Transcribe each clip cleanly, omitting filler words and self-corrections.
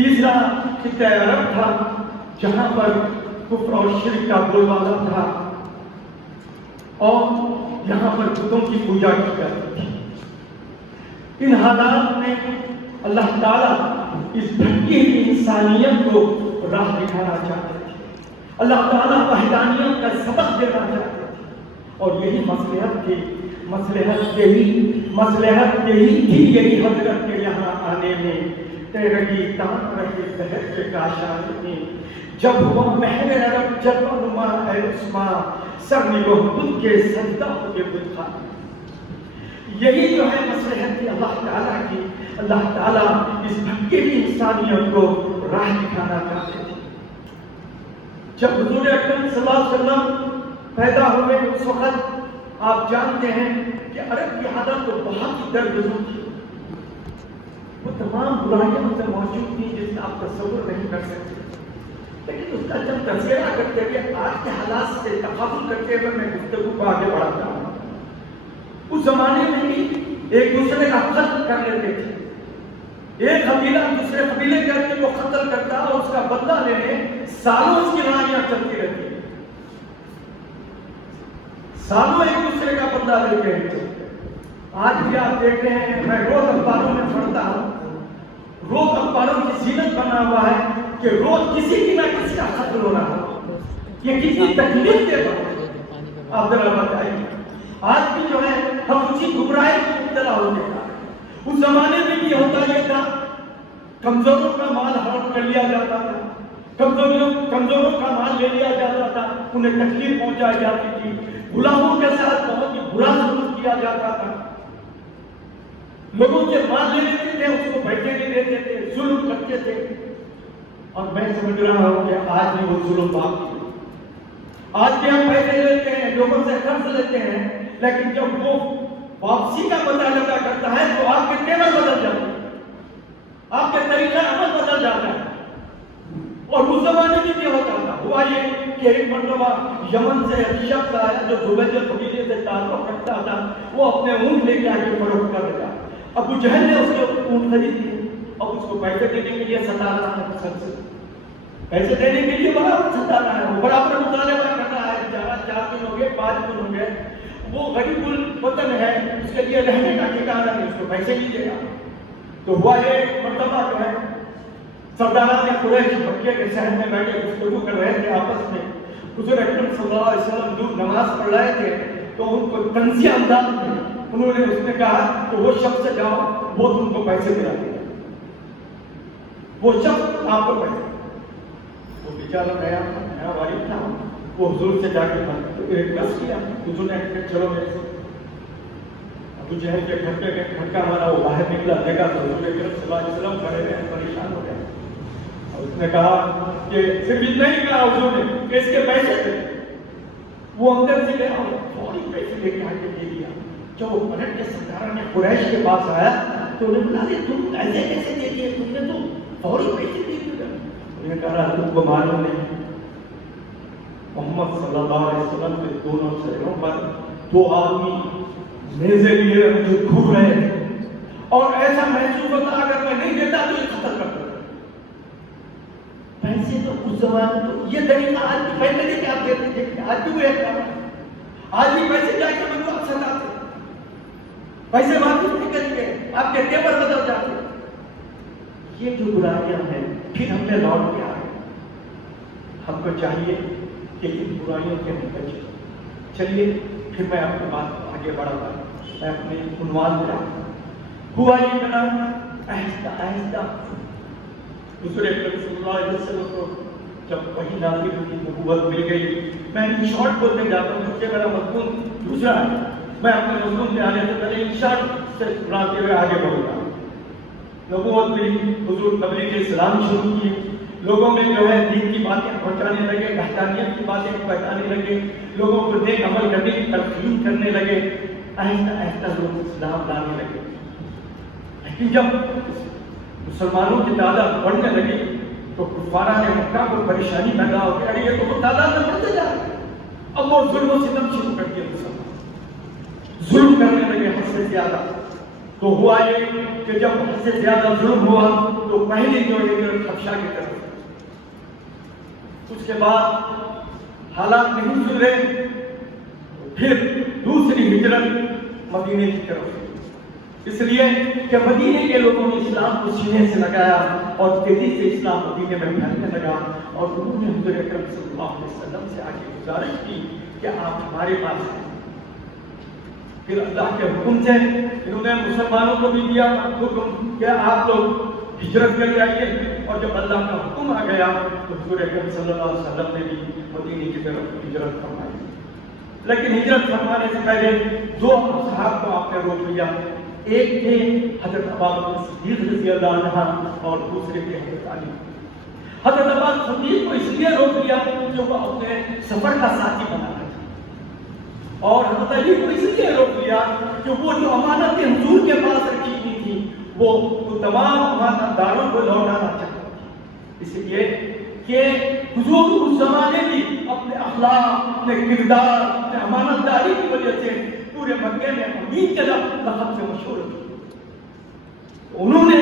تیسرا خطہ عرب تھا جہاں پر کفر اور شرک کا بول بالا تھا اور یہاں پر بتوں کی پوجا کی جاتی تھی۔ ان حالات میں اللہ تعالیٰ اس بھٹکی ہوئی انسانیت کو راہ دکھانا چاہتے تھے، اللہ تعالیٰ وحدانیت کا سبق دینا چاہتے تھے، اور یہی مصلحت تھی، مصلحت یہی تھی، یہی حضرت کے یہاں آنے میں تیرگی تان رہے بہر کے کاشانے میں، جب ہوا مہر عرب جب نما اے عثمان سر نگو خود کے سجدہ ہو کے خود خانے۔ یہی جو ہے مصلحت تھی اللہ تعالیٰ کی، اللہ تعالیٰ اس بھٹکی ہوئی انسانیت کو راہ دکھانا چاہتے تھے۔ جب حضور اکرم صلی اللہ علیہ وسلم پیدا ہوئے اس وقت آپ جانتے ہیں کہ عرب کی عادت تو بہت ہی درگزر تھی، وہ تمام برائیاں ان سے موجود تھیں جس کا آپ تصور نہیں کر سکتے، لیکن اس کا جب تذکرہ کرتے ہوئے آج کے حالات سے تفاضل کرتے ہوئے میں گفتگو کو آگے بڑھاتا ہوں۔ اس زمانے میں بھی ایک دوسرے کا قتل کر لیتے تھے، ایک قبیلہ دوسرے قبیلے کے کو قتل کرتا اور اس کا بدلہ لینے سالوں اس کی لڑائیاں چلتی رہتی، سالوں ایک دوسرے کا بدلہ لیتے ہیں۔ آج بھی آپ دیکھ رہے ہیں، میں روز اخباروں میں پڑھتا ہوں، روز اخباروں کی زینت بنا ہوا ہے کہ روز کسی کی نہ کسی کا قتل ہو رہا ہے، یہ کسی تکلیف دے گا۔ آپ ذرا بتائیے، آج بھی جو ہے ہم اسی گمراہی میں مبتلا ہوتے ہیں۔ اس زمانے میں بھی ہوتا یہ تھا، کمزوروں کا مال ہڑپ کر لیا جاتا تھا، کمزوروں کا مال لے لیا جاتا تھا، انہیں تکلیف پہنچائی جاتی تھی، غلاموں کے ساتھ بہت ہی برا سلوک کیا جاتا تھا، لوگوں سے مال لے لیتے تھے، اس کو بیٹھے نہیں دیتے تھے، ظلم کرتے تھے۔ اور میں سمجھ رہا ہوں کہ آج بھی وہ ظلم باقی ہے، آج بھی ہم پیسے لیتے ہیں، لوگوں سے قرض لیتے ہیں، لیکن جب وہ واپسی کا مطالبہ کرتا ہے تو آپ کے تیور بدل جاتے ہیں، آپ کے طریقہ عمل بدل جاتا ہے۔ اور اس زمانے میں کیا ہوتا تھا، ہوا یہ کہ ایک مرتبہ یمن سے ایک شخص آیا جو زبیر قبیلے سے تعلق رکھتا تھا، وہ اپنے اونٹ لے کے آگے فروخت کر رہا، ابو جہل نے اس کے اونٹ خرید لیے اور اس کو پیسے دینے کے لیے ستا رہا ہے، پیسے دینے کے لیے برابر ستا رہا ہے، وہ برابر مطالبہ کر رہا ہے، 4 دن ہو گئے، 5 دن ہو گئے، وہ غریب الوطن ہے، اس کے لیے رہنے کا ٹھکانہ نہیں، اس کو پیسے نہیں دے گا۔ تو ہوا یہ مرتبہ جو ہے سرداران قریش مکے کے شہر میں بیٹھے گفتگو کر رہے تھے آپس میں، حضور اکرم صلی اللہ علیہ وسلم دور نماز پڑھ رہے تھے، تو ان کو تنزیہ انداز میں انہوں نے اس نے کہا کہ وہ شخص سے جاؤ، وہ تم کو پیسے دلا دے گا، وہ شخص آپ کو پیسے، وہ بیچارہ نیا والد تھا، وہ حضور سے جا کے ریکویسٹ کیا، حضور نے کہا چلو میرے سے، ابو جہل کے گھر پہ کھٹکا مارا، وہ باہر نکلا، دیکھا تو حضور اکرم صلی اللہ علیہ وسلم کھڑے ہوئے پریشان ہو گئے، اور اس نے کہا کہ صرف اتنا ہی کہا حضور نے کہ اس کے پیسے دے، وہ اندر سے گیا اور فوری پیسے لے کے آ کے دے دیا۔ جب وہ پلٹ کے سردار نے قریش کے پاس آیا تو انہیں بولا کہ تم ایسے کیسے دے دیے، تم نے تو فوری پیسے دے دیے۔ انہوں نے کہا تم کو معلوم نہیں، محمد صلی اللہ علیہ وسلم کے دونوں چہروں پر 2 آدمی نیزے لیے مجھے گھور رہے تھے، اور ایسا محسوس ہوتا اگر میں نہیں دیتا تو یہ قتل کرتا۔ پیسے تو اس زمانے تو یہ طریقہ آج بھی پہلے دے کے آپ دیتے تھے، آج بھی وہ ایک کام ہے، آج بھی پیسے جا کے مجھے آپ ستاتے، پیسے واپس نہیں کریں گے، آپ کے تیور بدل جاتے۔ یہ جو برائیاں ہیں پھر ہم نے لوٹ کے آئے، ہم کو چاہیے کہ ان برائیوں کے ہم بچیں۔ چلیے پھر میں اپنی بات آگے بڑھاتا ہوں، میں اپنے عنوان پہ ہوا یہ بنا آہستہ آہستہ حضور اکرم صلی اللہ علیہ وسلم کو جب وحی نازل ہوئی، نبوت مل گئی۔ میں ان شارٹ بولتے جاتا ہوں کیونکہ میرا مضمون دوسرا ہے، میں اپنے مضمون پہ آنے سے پہلے ان شارٹ سے سناتے ہوئے آگے بڑھوں گا۔ نبوت ملی، حضور تبلیغ اسلام شروع کی، لوگوں میں جو ہے دین کی باتیں پہنچانے لگے، وحدانیت کی باتیں پہنچانے لگے، لوگوں کو نیک عمل کرنے کی تلقین کرنے لگے، آہستہ آہستہ لوگ اسلام لانے لگے۔ لیکن جب مسلمانوں کی تعداد بڑھنے لگی تو کفارہ نے مکہ کو پریشانی پیدا ہو گئی، ارے یہ تو وہ تعداد میں بڑھتے جا رہے ہیں، اب وہ ظلم و ستم شروع کر دیا، مسلمان ظلم کرنے لگے حد سے زیادہ۔ تو ہوا یہ کہ جب حد سے زیادہ ظلم ہوا तो पहली जो हिजरत हबशा की तरफ, उसके बाद हालात नहीं सुधरे, फिर दूसरी हिजरत मदीने की तरफ, इसलिए कि मदीने के लोगों ने इस्लाम को सीने से लगाया और तेजी से इस्लाम मदीने में फैलने लगा। और उन्होंने हुजूर अकरम सल्लल्लाहु अलैहि वसल्लम से आके गुजारिश की कि आप हमारे पास आए। फिर अल्लाह के हुक्म से इन्होंने मुसलमानों को भी दिया हुक्म कि आप लोग हिजरत कर जाइए, और जब अल्लाह का हुक्म आ गया तो हुजूर अकरम सल्लल्लाहु अलैहि वसल्लम ने भी मदीने की तरफ हिजरत फरमाई। लेकिन हिजरत फरमाने से पहले दो असहाब को आपने रोक लिया। एक थे हजरत अबू बकर सिद्दीक रज़ियल्लाहु अन्हु और दूसरे थे हजरत अली। हजरत अबू बकर सिद्दीक को इसलिए रोक लिया कि वो अपने सफर का साथी बना रहे थे, और हजरत अली को इसलिए रोक लिया कि वो जो अमानतें हुजूर के पास रखी हुई थी वो तमाम अमानतदारों को लौटाना चाहते थे, इसलिए कि हुजूर उस जमाने भी अपने अखलाक, अपने किरदार, अपने अमानतदारी की वजह से पूरे मक्के में अमीन के लक़ब से मशहूर थे। उन्होंने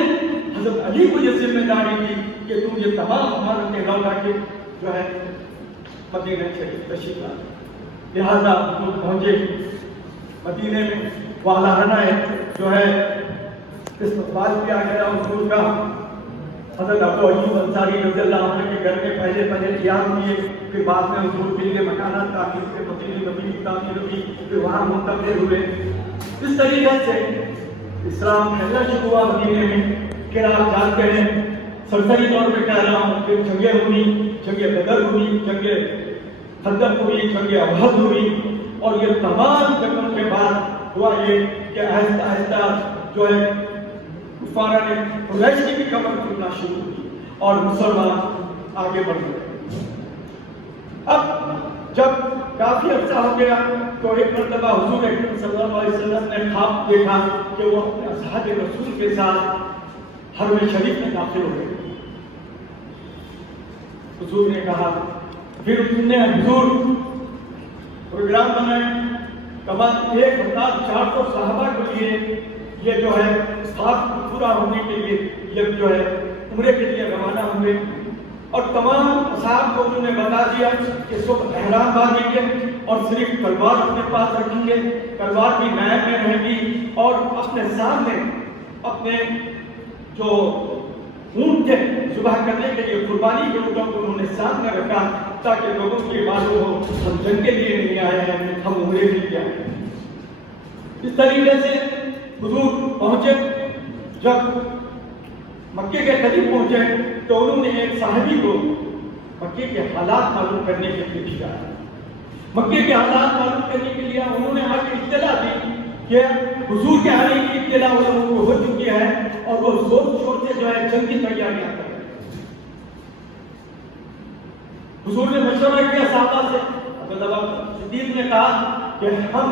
हजरत अली को ये जिम्मेदारी दी कि तुम ये तमाम अमानतें लौटा के जो है मदीने से तशरीफ लाए। लिहाजा लोग पहुंचे मदीने में, वहाँ जो है इस्तक़बाल किया गया हुजूर का। हज़रत अबू अय्यूब अंसारी रज़ियल्लाहु अन्हु के घर में पहले क़याम किए, फिर बाद में हुजूर के लिए मकानात तामीर के मदीने नबी की तामीर हुई, फिर वहाँ मुंतक़िल हुए। इस तरीके से इस्लाम फैलना शुरू हुआ मदीने में। फिर आप जानते हैं, सरसरी तौर पर कह रहा हूँ, फिर जंगें हुई, जंगे बदर हुई, जंगे खंदक हुई, जंगे अहद हुई, और ये तमाम जंगों के बाद हुआ ये कि आहिस्ता आहिस्ता जो है कुफारा ने कुरैश की भी कमर खुलना शुरू की और मुसलमान आगे बढ़ गए। अब जब काफी अर्सा हो गया तो एक मरतबा हुजूर अकरम सल्लल्लाहु अलैहि वसल्लम ने ख्वाब देखा कि वो अपने असहाब रसूल के साथ हरम शरीफ में दाखिल हो गए। हुजूर ने कहा, फिर उसने हुजूर प्रोग्राम बनाए, तमाम 1400 सहाबा के लिए ये जो है साथ पूरा होने के लिए ये जो है उम्रे के लिए रवाना हुए, और तमाम असहाब को उन्होंने बता दिया कि सब एहराम बांधेंगे और सिर्फ तलवार अपने पास रखेंगे, तलवार भी नायब में रहेगी, और अपने सामने अपने जो ऊँट थे सुबह करने के लिए कुर्बानी के ऊँटों को उन्होंने सामने रखा, ताकि लोगों की मालूम हो हम जंग के लिए नहीं आए हैं, हम उम्रे के लिए आए हैं। इस तरीके से हुजूर पहुंचे। जब मक्के के करीब पहुंचे तो उन्होंने एक साहबी को मक्के के हालात मालूम करने के लिए भेजा। मक्के के हालात मालूम करने के लिए उन्होंने आके इत्तला दी कि हुजूर के आने की इत्तला उन लोगों को हो चुकी है और वो जोर शोर से जो है जंग की तैयारियां कर रहे हैं। हुजूर ने मशवरा किया साहबा से। सिद्दीक ने कहा कि हम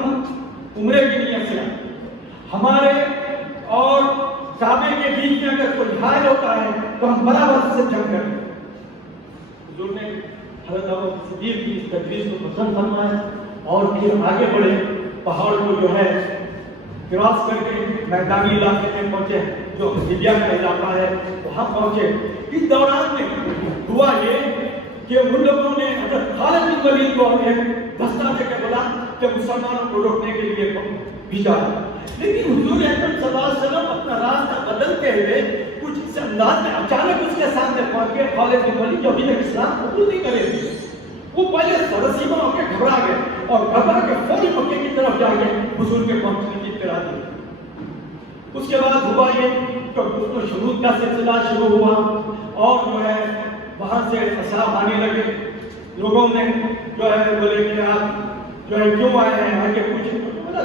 उम्रे की नियत से हमारे और काबे के बीच में अगर कोई घायल होता है तो हम बराबर से जंग करें। हुजूर ने हज़रत अबू बकर सिद्दीक की इस तजवीज़ को पसंद फरमाया और फिर आगे बढ़े, पहाड़ को जो है क्रॉस करके मैदानी इलाके में पहुंचे, जो लिबिया का इलाका है वहाँ पहुंचे। इस दौरान में हुआ ये कि उन लोगों ने हज़रत खालिद बिन वलीद को एक दस्ता देकर बोला कि मुसलमानों को रोकने के लिए भेजा, लेकिन हुजूर अकरम सल्लल्लाहु अलैहि वसल्लम अपना रास्ता बदलते हुए कुछ इस अंदाज में अचानक उसके सामने पहुंच गए। खालिद बिन वलीद जो अभी तक इस्लाम कबूल नहीं करे थे, वो पहले सरसीमा होकर घबरा गए और घबरा के फौरी मक्के की तरफ जाके हुजूर के पहुंचने की इत्तला दी। उसके बाद हुआ ये तो शुरू का सिलसिला शुरू हुआ और जो है वहां से असहाब आने लगे। लोगों ने जो है बोले कि आप जो है क्यों आए हैं, आगे पूछे।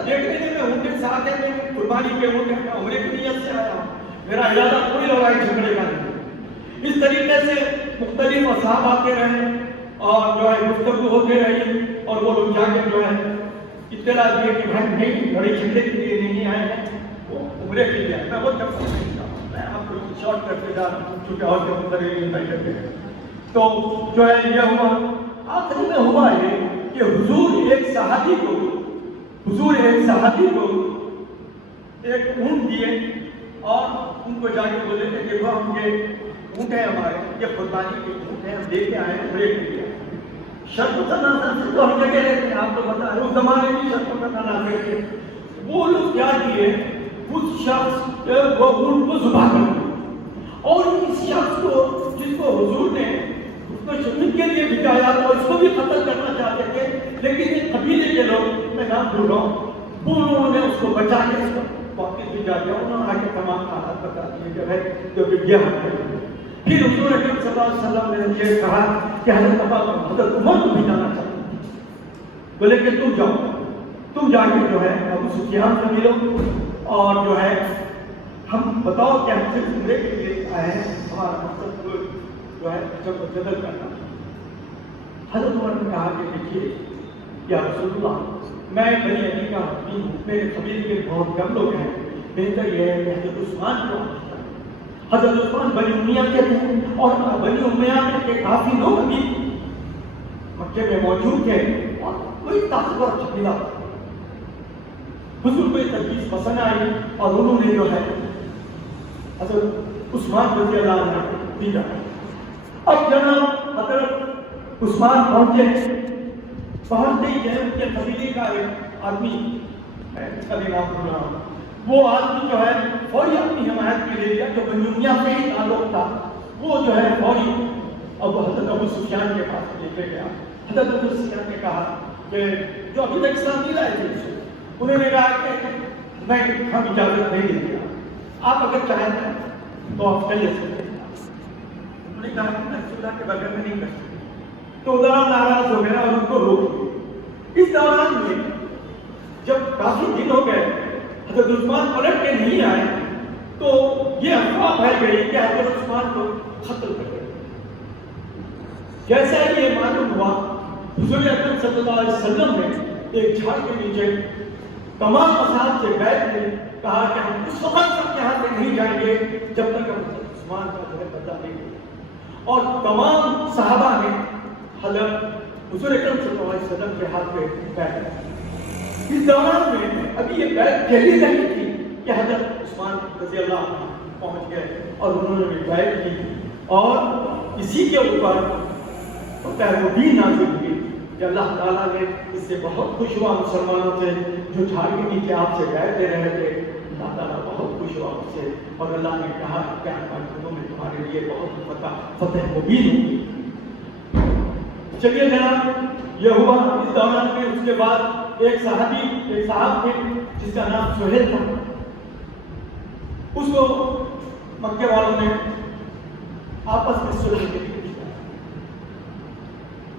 देखने में ऊँट के साथ है, कुर्बानी के ऊँट है, उम्रे की नियत से आया हूँ, मेरा इरादा कोई लड़ाई झगड़े का नहीं। इस तरीके से मुख्तलिफ असहाब आते रहे और जो है गुफ्तगू होते रही और वो लोग जाके जो है इत्तला दिए कि भाई नहीं लड़ाई झगड़े के लिए नहीं आए हैं, वो उम्रे के लिए आए। मैं वो जब मैं आपको शॉर्ट करते जा रहा हूँ क्योंकि और जो करते हैं तो जो है ये हुआ। आखिर में हुआ ये कि हुजूर एक सहाबी को एक ऊँट दिए اور ان کو جا کے بولے تھے کہ وہ ہم یہ اونٹ ہیں ہمارے، یہ قربانی کے اونٹ ہیں، ہم دے کے آئے ہیں، بڑے کے لیے شرط و تنازع تو ہم کہہ رہے تھے، آپ کو بتا رہے اس زمانے میں شرط و تنازع تھے. وہ لوگ کیا کیے، اس شخص وہ اونٹ کو ذبح کر دیا، اور اس شخص کو جس کو حضور نے اس کو شہید کے لیے بھیجایا تو اس کو بھی قتل کرنا چاہتے تھے، لیکن ایک قبیلے کے لوگ، میں نام بھول رہا ہوں، وہ لوگوں نے اس کو بچا کے اس کو واپس بھیجا دیا. انہوں نے آ کے تمام حالات بتا دیے کہ بھائی جو یہ ہم کریں. پھر حضور اکرم صلی اللہ علیہ وسلم نے یہ کہا کہ حضرت حضرت عمر کو بھی جانا چاہتے ہیں، بولے کہ تم جاؤ، تم جا کے جو ہے ابو سفیان سے ملو اور جو ہے ہم بتاؤ کہ ہم صرف عمرے کے لیے آئے ہیں، ہمارا مقصد جو ہے جب جدل کرنا. حضرت عمر نے کہا کہ دیکھیے یا رسول اللہ، میں بنی علی کا آدمی ہوں، میرے قبیلے کے بہت کم لوگ ہیں، بہتر یہ ہے کہ حضرت عثمان کو. حضرت عثمان بنی امیہ کے تھے، اور بنی امیہ کے کافی لوگ بھی مکے میں موجود تھے، اور کوئی طاقتور قبیلہ. حضور کو یہ تجویز پسند آئی اور انہوں نے جو ہے حضرت عثمان رضی اللہ عنہ کو بھیجا. اب جناب حضرت عثمان پہنچتے ہی ان کے قبیلے کا ایک آدمی ہے، اس کا بھی نام بھول رہا ہوں، وہ آدمی جو ہے فوری اپنی حمایت میں لے لیا، جو بنی امیہ سے ہی تعلق تھا، وہ جو ہے فوری اب حضرت ابو سفیان کے پاس لے کے گیا. حضرت ابو سفیان نے کہا کہ جو ابھی تک اسلام نہیں لائے تھے، انہوں نے کہا کہ نہیں، ہم اجازت نہیں دیں گے، آپ اگر چاہیں تو آپ کر لے سکتے ہیں. انہوں نے کہا کہ میں رسول اللہ کے بغیر میں نہیں کر سکتا. تو ذرا ناراض ہو گیا اور ان کو روک دیا. اس دوران میں جب کافی دن ہو گئے حضرت عثمان پلٹ کے نہیں آئے تو یہ افواہ پھیل گئی کہ حضرت عثمان کو قتل کر دیا. جیسا ہی یہ معلوم ہوا، حضور اکرم صلی اللہ علیہ وسلم نے ایک جھاڑ کے نیچے تمام اصحاب سے بیعت میں کہا کہ ہم اس وقت تک یہاں سے نہیں جائیں گے جب تک ہم عثمان کا جو ہے بدلہ نہیں لیں. اور تمام صحابہ نے حضرت حضور اکرم صلی اللہ علیہ وسلم کے ہاتھ پہ بیعت. اس دوران میں ابھی یہ بیعت چلی نہیں تھی کہ حضرت عثمان رضی اللہ عنہ پہنچ گئے اور انہوں نے بھی بیعت کی، اور اسی کے اوپر وہ دین نازل ہوئی کہ اللہ تعالیٰ نے اس سے بہت خوش ہوا مسلمانوں سے جو جھاڑ کے نیچے آپ سے بیعت دے رہے تھے. اللہ تعالیٰ بہت خوش ہوا ان سے، اور اللہ نے کہا کہ دنوں میں تمہارے لیے بہت فتح مبین ہوگی. چلیے جناب، یہ ہوا. اس دوران میں اس کے بعد ایک صاحب تھے جس کا نام سہیل تھا. اس کو مکے والوں نے آپس میں صلح کے لیے کیا.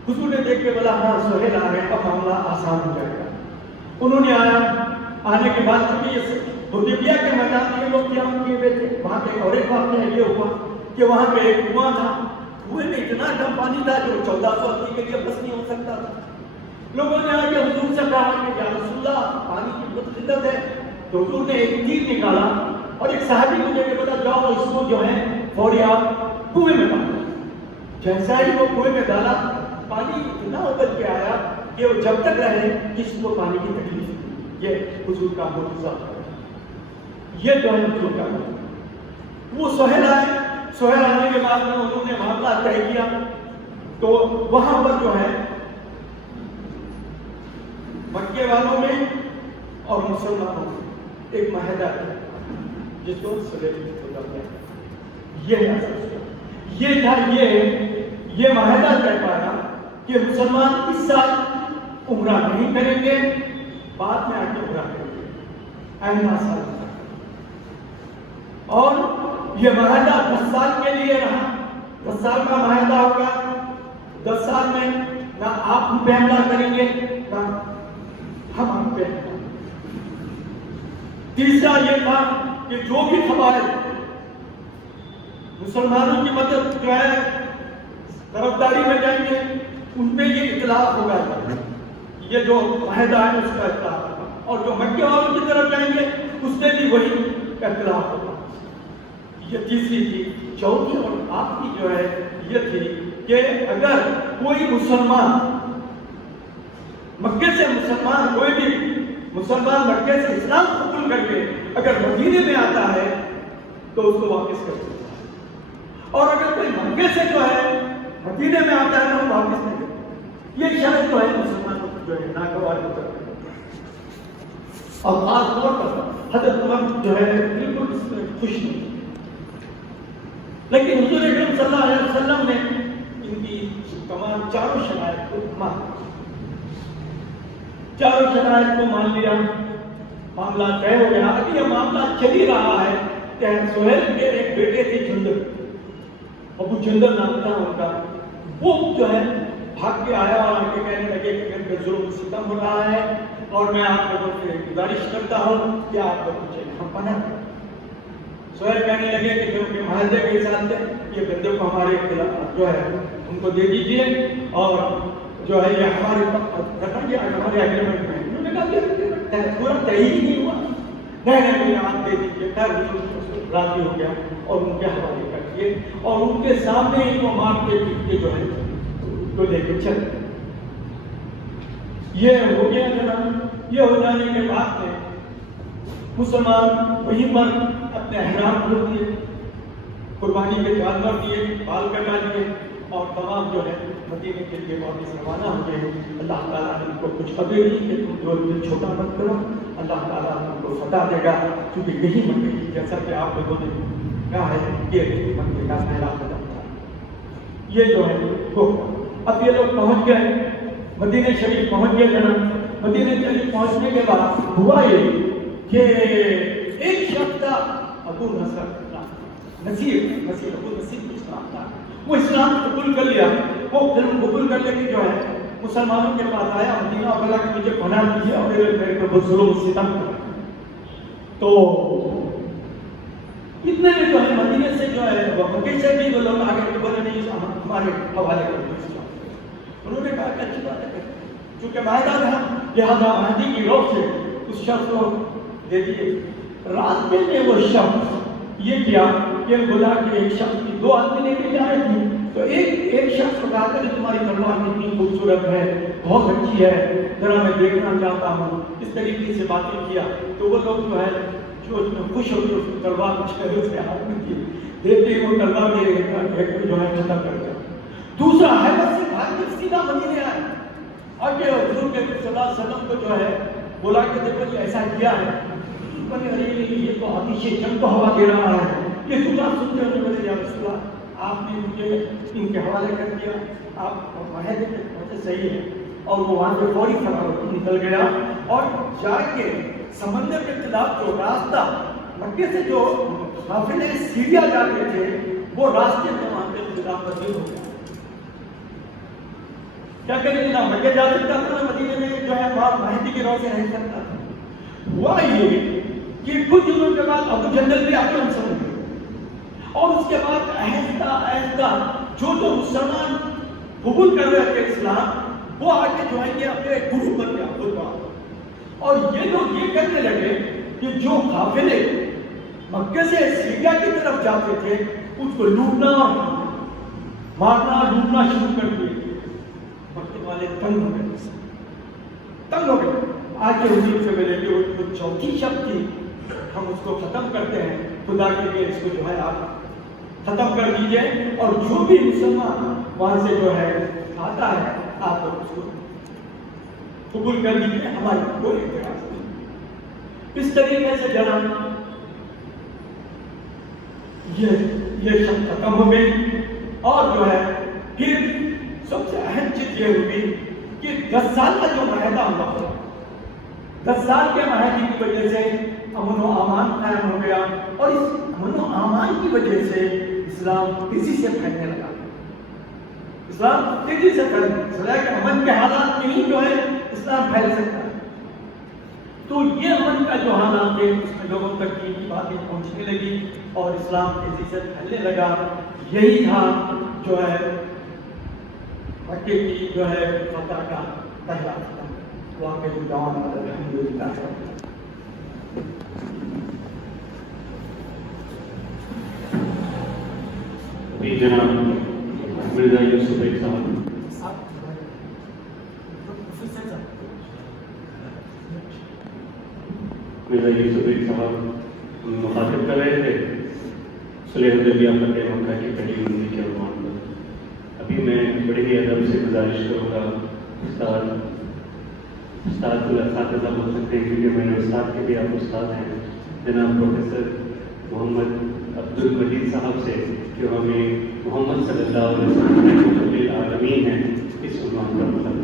حضور نے دیکھ کے بولا ہاں سہیل آ گئے، اب معاملہ آسان ہو جائے گا. انہوں نے آنے کے بعد چونکہ یہ حدیبیہ کے میدان میں لوگ قیام کیے ہوئے تھے، وہاں پہ اور ایک واقعہ یہ ہوا کہ وہاں پہ ایک کنواں تھا، کنویں میں اتنا کم پانی تھا جو 1400 آدمی کے لیے بس نہیں ہو سکتا تھا. لوگوں نے آ کے حضور سے کہا کہ یا رسول اللہ پانی کی بہت قلت ہے. تو حضور نے ایک تیر نکالا اور ایک صحابی کو دے کے بولا جاؤ اس کو جو ہے فوری آپ کنویں میں ڈالو. جیسا ہی وہ کنویں میں ڈالا، پانی اتنا ابل کے آیا کہ وہ جب تک رہے کسی کو پانی کی تکلیف نہیں. یہ حضور کا معجزہ ہے. یہ جو ہے حضور کا معجزہ. وہ سہیل آئے. سہیل آنے کے بعد میں انہوں نے معاملہ طے کیا. تو وہاں پر جو ہے مکے والوں میں اور مسلمانوں میں ایک معاہدہ ہے جس کو یہ تھا. یہ معاہدہ طے پایا کہ مسلمان اس سال عمرہ نہیں کریں گے، بعد میں آ کے عمرہ کریں گے، آئندہ سال. اور یہ معاہدہ 10 سال کے لیے رہا. 10 سال کا معاہدہ ہوگا. 10 سال میں نہ آپ ہم پہ حملہ کریں گے نہ ہم پہ. تیسرا یہ تھا کہ جو بھی قبائل مسلمانوں کی مدد جو ہے طرفداری میں جائیں گے ان پہ یہ اطلاق ہوگا. یہ جو معاہدہ ہے اس کا اطلاق ہوگا. اور جو مکے والوں کی طرف جائیں گے اس پہ بھی وہی اطلاق ہوگا. یہ تیسری تھی. چوتھی اور آخری جو ہے یہ تھی کہ اگر کوئی مسلمان مکے سے کوئی بھی مسلمان مکے سے اسلام قبول کر کے اگر مدینے میں آتا ہے تو اس کو واپس کر دیتا ہے، اور اگر کوئی مکے سے جو ہے مدینے میں آتا ہے تو واپس نہیں کرتا۔ یہ شرط جو ہے مسلمانوں کو جو ہے ناگوار ہوتا ہے، اور خاص طور پر حضرت عمر جو ہے بالکل اس میں خوش نہیں، لیکن حضور اکرم صلی اللہ علیہ وسلم نے ان کی تمام چاروں شرائط کو مان لیا، معاملہ طے ہو گیا۔ ابھی یہ معاملہ چل ہی رہا ہے کہ سہیل کے ایک بیٹے تھے جندل، ابو جندل نام تھا ان کا، وہ جو ہے بھاگ کے آیا اور آ کے کہنے لگے کہ میرے پہ ظلم و ستم ہو رہا ہے اور میں آپ لوگوں سے گزارش کرتا ہوں کہ آپ لوگ مجھے یہاں پناہ دیں۔ سہیل کہنے لگے کہ جو کہ معاہدے کے حساب سے یہ بندے کو ہمارے خلاف جو ہے ان کو دے دیجیے، اور جو ہے یہ ہمارے ایگریمنٹ میں، انہوں نے کہا کہ پورا طے ہی نہیں ہوا، نہیں آپ دے دیجیے۔ راضی ہو گیا اور ان کے حوالے کر دیے، اور ان کے سامنے ان کو مار کے پیٹ کے جو ہے تو لے کے چل۔ یہ ہو گیا جناب۔ یہ ہو جانے کے بعد میں مسلمان وہیں پر اپنے احرام کھول دیے، قربانی کے جانور دیے، بال کٹا دیے، اور تمام جو ہے مدینے کے لیے واپس روانہ ہو گئے۔ اللہ تعالیٰ نے ان کو کچھ خبر نہیں کہ تم جو دل چھوٹا مت کرو، اللہ تعالیٰ ان کو فتح دے گا، کیونکہ یہی مکے کی، جیسا کہ آپ لوگوں نے کہا ہے، یہ مکے کا پہلا قدم تھا۔ یہ جو ہے وہ اب یہ لوگ پہنچ گئے، مدینہ شریف پہنچ گئے جناب۔ مدینہ شریف پہنچنے کے بعد ہوا یہ کہ ایک شخص تھا ابو نصیر ابو نصیر کچھ نام تھا، وہ اسلام قبول کر لیا۔ وہ پھر قبول کر لے کے جو ہے مسلمانوں کے پاس آیا، مدینہ بولا کہ مجھے پناہ دیجیے اور میرے کو ظلم و ستم کرا۔ تو اتنے میں جو ہے مدینے سے جو ہے مکے سے بھی وہ لوگ آگے کے بولے نہیں ہمارے حوالے کر دو۔ انہوں نے کہا کہ اچھی بات ہے، چونکہ معاہدہ تھا لہٰذا مہدی کی روح سے اس شخص کو دے دیے۔ راستے میں وہ شخص یہ کیا کہ بولا کہ ایک شخص کی دو آدمی لے کے جا رہے تھے، تو ایک شخص کو کہا کہ تمہاری تلوار کتنی خوبصورت ہے، بہت اچھی ہے، ذرا میں دیکھنا چاہتا ہوں۔ اس طریقے سے باتیں کیا تو وہ لوگ جو ہے جو اس میں خوش ہو کے اس کی تلوار اس کے ہاتھ میں دی، دیکھتے ہی وہ تلوار لے جو ہے ختم کر دیا۔ دوسرا ہے بس سے بھاگ کے سیدھا مدینے آئے، اور کہ حضور کے صلی اللہ علیہ وسلم کو جو ہے بولا کہ دیکھو یہ ایسا کیا ہے، یہ تو آتش جنگ کو ہوا دے رہا ہے، یہ تو بات سنتے ہوئے بولے یا رسول اللہ آپ نے مجھے ان کے حوالے کر دیا، آپ معاہدے پہ پہنچے صحیح ہے۔ اور وہ وہاں سے فوری فرار ہو نکل گیا اور جا کے سمندر کے خلاف جو راستہ مکے سے جو قافلے سیریا جاتے تھے وہ راستے میں وہاں پہ خلاف ورزی ہو گیا۔ کیا کریں نہ مکے جا سکتا تھا نہ مدینے میں جو ہے مہدی کی روح سے رہ سکتا تھا۔ ہوا یہ کہ کچھ دنوں کے بعد ابو جندل بھی آگے ہم سمجھ گئے، اور اس کے بعد آہستہ آہستہ جو مسلمان قبول کر رہے تھے اسلام وہ آگے جو ہے یہ اپنے گروہ بن گیا خطبہ، اور یہ لوگ یہ کہنے لگے کہ جو قافلے مکے سے سیریا کی طرف جاتے تھے اس کو لوٹنا مارنا لوٹنا شروع کر دیے۔ مکے والے تنگ ہو گئے آج کے حضور سے ملے کہ وہ چوتھی شب تھی، ہم اس کو ختم کرتے ہیں، خدا کے لیے اس کو جو ہے آپ ختم کر دیجئے، اور جو بھی مسلمان وہاں سے جو ہے آتا ہے آپ اس کو قبول کر دیجئے، ہماری کوئی اعتراض نہیں۔ اس طریقے سے جناب یہ سب ختم ہو گئی، اور جو ہے پھر سب سے اہم چیز یہ ہوئی کہ 10 سال کا جو معاہدہ ہوا، 10 سال کے معاہدے کی وجہ سے امن و امان قائم ہو گیا، اور اس امن و امان کی وجہ سے اسلام تیزی سے پھیلنے لگا۔ اسلام تیزی سے پھیلنے کہ امن کے حالات میں ہی جو ہے اسلام پھیل سکتا ہے۔ تو یہ امن کا جو حالات ہے اس میں لوگوں تک کی باتیں پہنچنے لگی اور اسلام تیزی سے پھیلنے لگا۔ یہی تھا جو ہے مکے کی جو ہے فتح کا پہلا قدم۔ واقعی دعوانا الحمدللہ۔ جناب مرزا یوسف بیگ صاحب مخاطب کر رہے تھے صلح حدیبیہ فتح مکہ کی پہلی منزل کے عنوان پر ابھی میں بڑے ہی ادب سے گزارش کروں گا استاد الاساتذہ بول سکتے ہیں کیونکہ میں نے استاد کے بھی آپ استاد ہیں جناب پروفیسر محمد عبد المجید صاحب سے کہ ہمیں محمد صلی اللہ علیہ وسلم رحمۃ للعالمین ہیں اس عنوان پر مطلب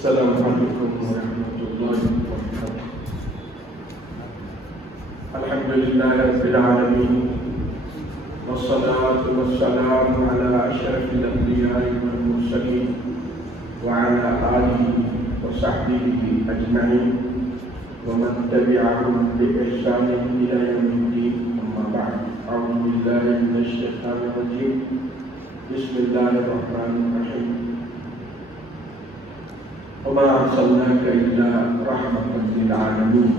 السلام علیکم ورحمۃ اللہ وبرکاتہ. الحمد للہ رب العالمین والصلاة والسلام على اشرف الانبیاء والمرسلین وعلى آلہ وصحبہ اجمعین ومن تبعهم بإحسان إلى يوم الدين. اما بعد اعوذ باللہ من الشیطان الرجیم. بسم اللہ الرحمن الرحیم. وما أرسلناك إلا رحمة للعالمين.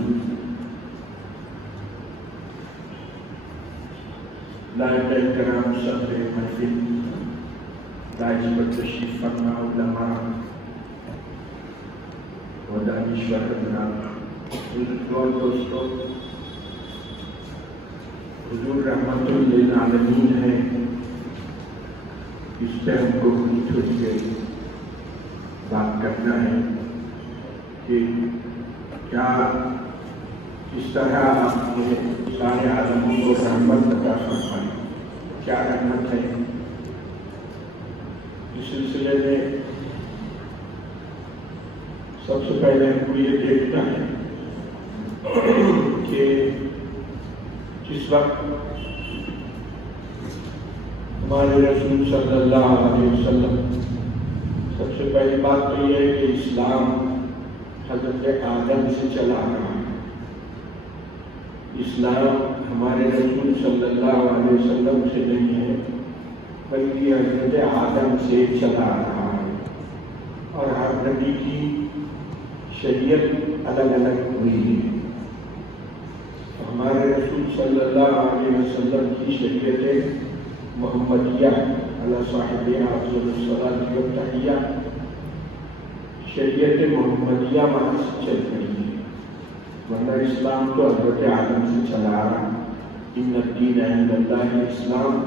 لائق کرام صدر محفل راجب تشریف فرما علماء و دانشور حضرات، بزرگوں دوستوں، حضور رحمت للعالمین ہے، اس پہ ہم کو تھوڑی دیر بات کرنا ہے کہ کیا اس طرح آپ نے سارے عالموں کو رحمت عطا فرمائی. کیا رحمت ہے؟ اس سلسلے میں سب سے پہلے ہم کو یہ دیکھنا ہے کہ جس وقت ہمارے رسول صلی اللہ علیہ وسلم، سب سے پہلی بات تو یہ ہے کہ اسلام حضرت آدم سے چلا رہا ہے. اسلام ہمارے رسول صلی اللہ علیہ وسلم سے نہیں ہے بلکہ حضرت آدم سے چلا رہا ہے، اور ہر نبی کی شریعت الگ الگ ہوئی ہے. ہمارے رسول صلی اللہ علیہ وسلم کی شریعت محمدیہ علی صاحبہ افضل الصلاۃ والتحیہ، شریعت محمدیہ محض چل رہی ہے، ورنہ اسلام تو حضرت آدم سے چلا رہا. ان الدین عند اللہ اسلام،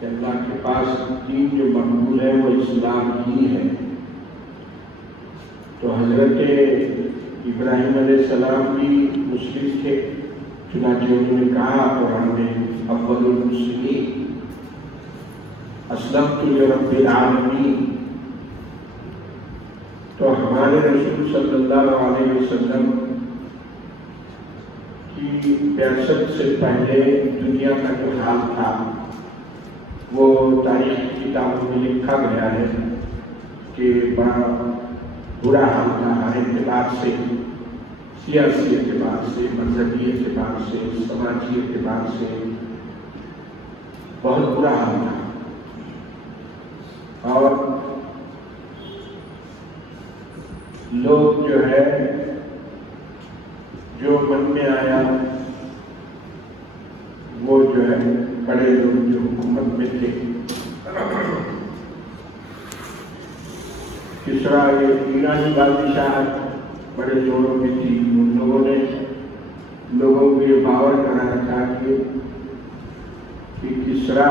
کہ اللہ کے پاس دین جو مقبول ہے وہ اسلام ہی ہے. تو حضرت ابراہیم علیہ السلام بھی مسلم تھے، چنانچہ انہوں نے کہا قرآن میں اول المسلمین اسلمت لرب العالمین. تو ہمارے رسول صلی اللہ علیہ وسلم کی بعثت سے پہلے دنیا کا جو حال تھا وہ تاریخ کی کتابوں میں لکھا گیا ہے کہ بڑا برا حال تھا، ہر اعتبار سے، سیاسی اعتبار سے، مذہبی اعتبار سے، سماجی اعتبار سے بہت برا حال تھا. اور لوگ جو ہے جو من میں آیا وہ جو ہے بڑے لوگ جو حکومت میں تھے، کسرا یہ ایرانی بادشاہت بڑے زوروں میں تھی. ان لوگوں نے لوگوں کو یہ باور کرانا تھا کہ کسرا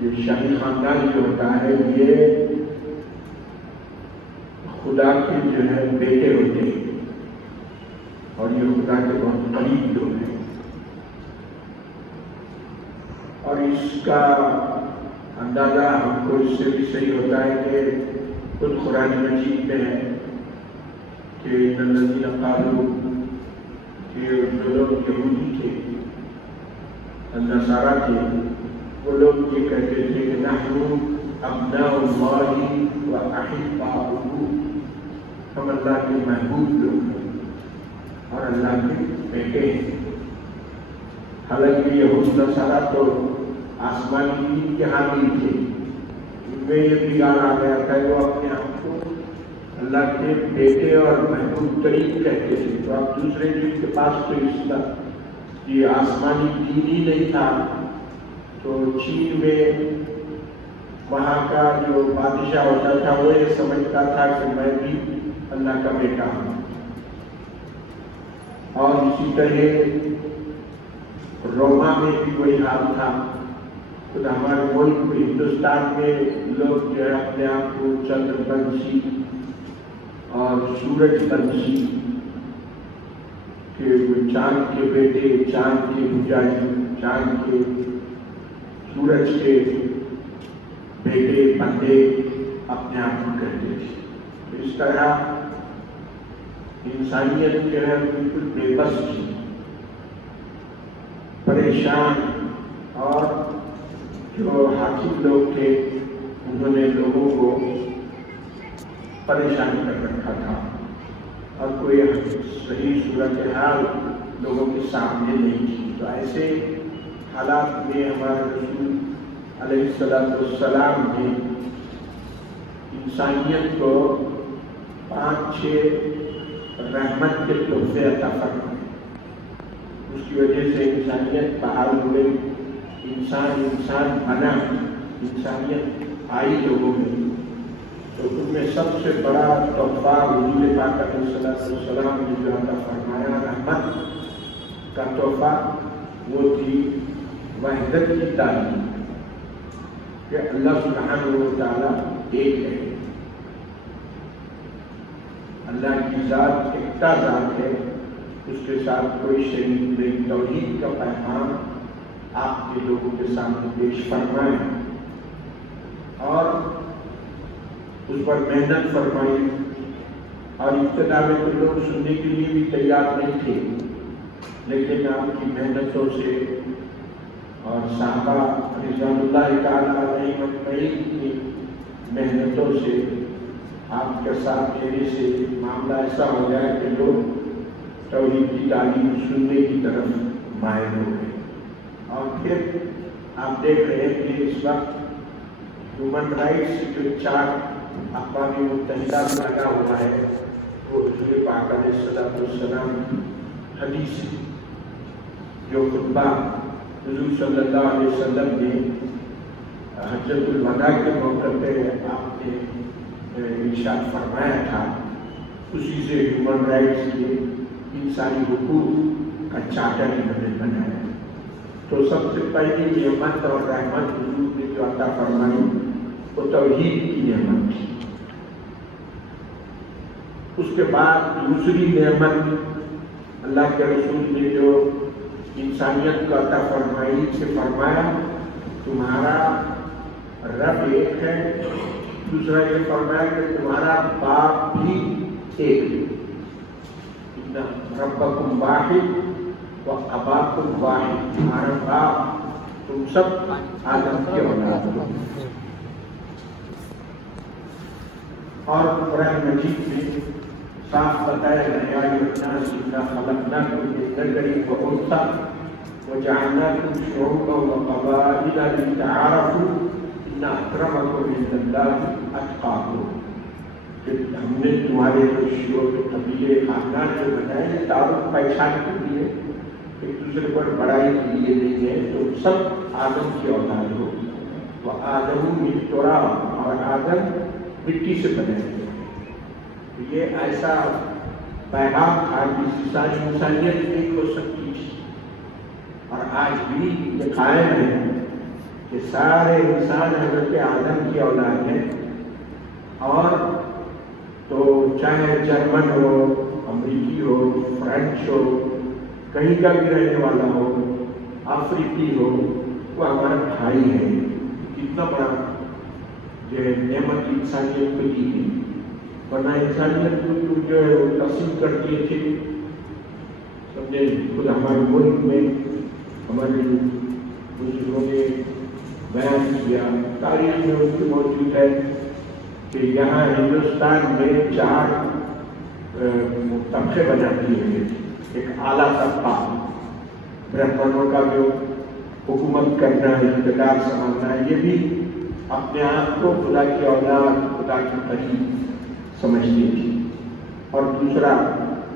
یہ شاہی خاندان جو ہوتا ہے یہ خدا کے جو ہے بیٹے ہوتے ہیں اور یہ خدا کے بہت قریب لوگ ہیں. اور اس کا اندازہ ہم کو اس سے بھی صحیح ہوتا ہے کہ خود قرآن مجید میں ہے کہ ان الذین قالوا، کہ جو لوگ یہودی تھے، النصارہ تھے، وہ لوگ یہ کہتے تھے کہ نحن ابناء اللہ و احباؤہ، ہم اللہ کے محبوب لوگ ہیں اور اللہ کے بیٹے ہیں. حالانکہ یہود نصارہ تو آسمانی دین کے حامی تھے، ان میں یہ بگاڑ آ گیا تھا وہ اپنے آپ کو اللہ کے بیٹے اور محبوب ترین کہتے تھے. تو آپ دوسرے دین کے پاس تو اس کا یہ آسمانی دین ہی نہیں تھا تو چین میں وہاں کا جو بادشاہ ہوتا تھا وہ یہ سمجھتا تھا کہ میں بھی اللہ کا بیٹا ہوں. اور اسی طرح روما میں بھی وہی حال تھا. خود ہمارے ملک ہندوستان میں لوگ جو ہے اپنے آپ کو چندر بنسی اور سورج بنسی کہ چاند کے بیٹے، چاند کے پجاری، چاند کے سورج کے بیٹے بندے اپنے آپ کو کہتے تھے. اس طرح انسانیت جو ہے بالکل بے بس تھی، پریشان. اور جو حاکم لوگ تھے انہوں نے لوگوں کو پریشان کر رکھا تھا اور کوئی صحیح صورتحال لوگوں کے سامنے نہیں تھی. تو ایسے حالات میں ہمارے رسول علیہ السلام نے انسانیت کو 5-6 رحمت کے تحفے عطا فرمائے. اس کی وجہ سے انسانیت بحال ہوئے، انسان بنا، انسانیت آئی لوگوں میں. تو ان میں سب سے بڑا تحفہ حضور پاک علیہ السلام نے جو عطا فرمایا رحمت کا تحفہ وہ تھی وحدت کی تعلیم کہ اللہ سبحانہ و تعالیٰ ایک ہے. اللہ کی ذات ایکتا ذات ہے، اس کے ساتھ کوئی شریک نہیں. توحید کا پیغام آپ کے لوگوں کے سامنے پیش فرمائے اور اس پر محنت فرمائی. اور ابتدا میں تو لوگ سننے کے لیے بھی تیار نہیں تھے، لیکن آپ کی محنتوں سے اور صحابہ رضوان اللہ تعالیٰ علیہ مجمعین کی محنتوں سے آپ کے ساتھ دینے سے معاملہ ایسا ہو جائے کہ لوگ توحید کی تعلیم سننے کی طرف مائل ہو گئے. اور پھر آپ دیکھ رہے ہیں کہ اس وقت ہیومن رائٹس جو چارٹ اقوام متحدہ میں لگا ہوا ہے وہ حضور پاک علیہ السلام حدیث ہے، جو خطبہ حضور صلی اللہ علیہ وسلم نے حجۃ الوداع کے موقع پہ آپ نے ارشاد فرمایا تھا. اسی سے ہیومن رائٹس کے انسانی حقوق کا چارٹر انہوں نے بنایا. تو سب سے پہلی نعمت اور رحمت حضور نے جو عطا فرمائی وہ توحید کی نعمت تھی. اس کے بعد دوسری نعمت اللہ کے رسول نے جو انسانیت کو عطا فرمائی سے فرمایا تمہارا رب ایک ہے. دوسرا یہ فرمایا کہ تمہارا باپ بھی ایک ہے. ربکم واحد و اباکم واحد، تمہارا باپ تم سب آدم کے اولاد ہو. اور قرآن مجید میں صاف بتایا گیا ہے الناس انا خلقناکم من ذکر و انثى وجعلناکم شعوبا وقبائل لتعارفوا ان اکرمکم عند اللہ اتقاکم. ہم نے تمہارے شعوب قبیلے خاندان جو بنائے تعارف پہچان کے لیے، ایک دوسرے پر بڑائی کے لیے نہیں ہے. تو سب آدم کی اولاد ہو. وہ آدم من تراب، اور آدم مٹی سے بنے. یہ ایسا پیغام تھا کہ ساری انسانیت ایک ہو سکتی تھی. اور آج بھی یہ قائم ہے کہ سارے انسان حضرت آدم کی اولاد ہیں. اور تو چاہے جرمن ہو، امریکی ہو، فرینچ ہو، کہیں کا بھی رہنے والا ہو، افریقی ہو، وہ ہمارا بھائی ہے. کتنا بڑا جو نعمت انسانیت کو دی گئی. ورنہ انسانیت کو جو ہے وہ تقسیم کر دیے تھے. سمجھے خود ہمارے ملک میں ہمارے بزرگوں نے بیان کیا، تاریخ میں اس کی موجود ہے کہ یہاں ہندوستان میں 4 طبقے بنا دیے گئے. ایک اعلیٰ طبقہ برہمنوں کا جو حکومت کرنا ہے، اقتدار سنبھالنا ہے، یہ بھی اپنے آپ کو خدا کی اولاد، خدا کی قریب سمجھتی تھی. اور دوسرا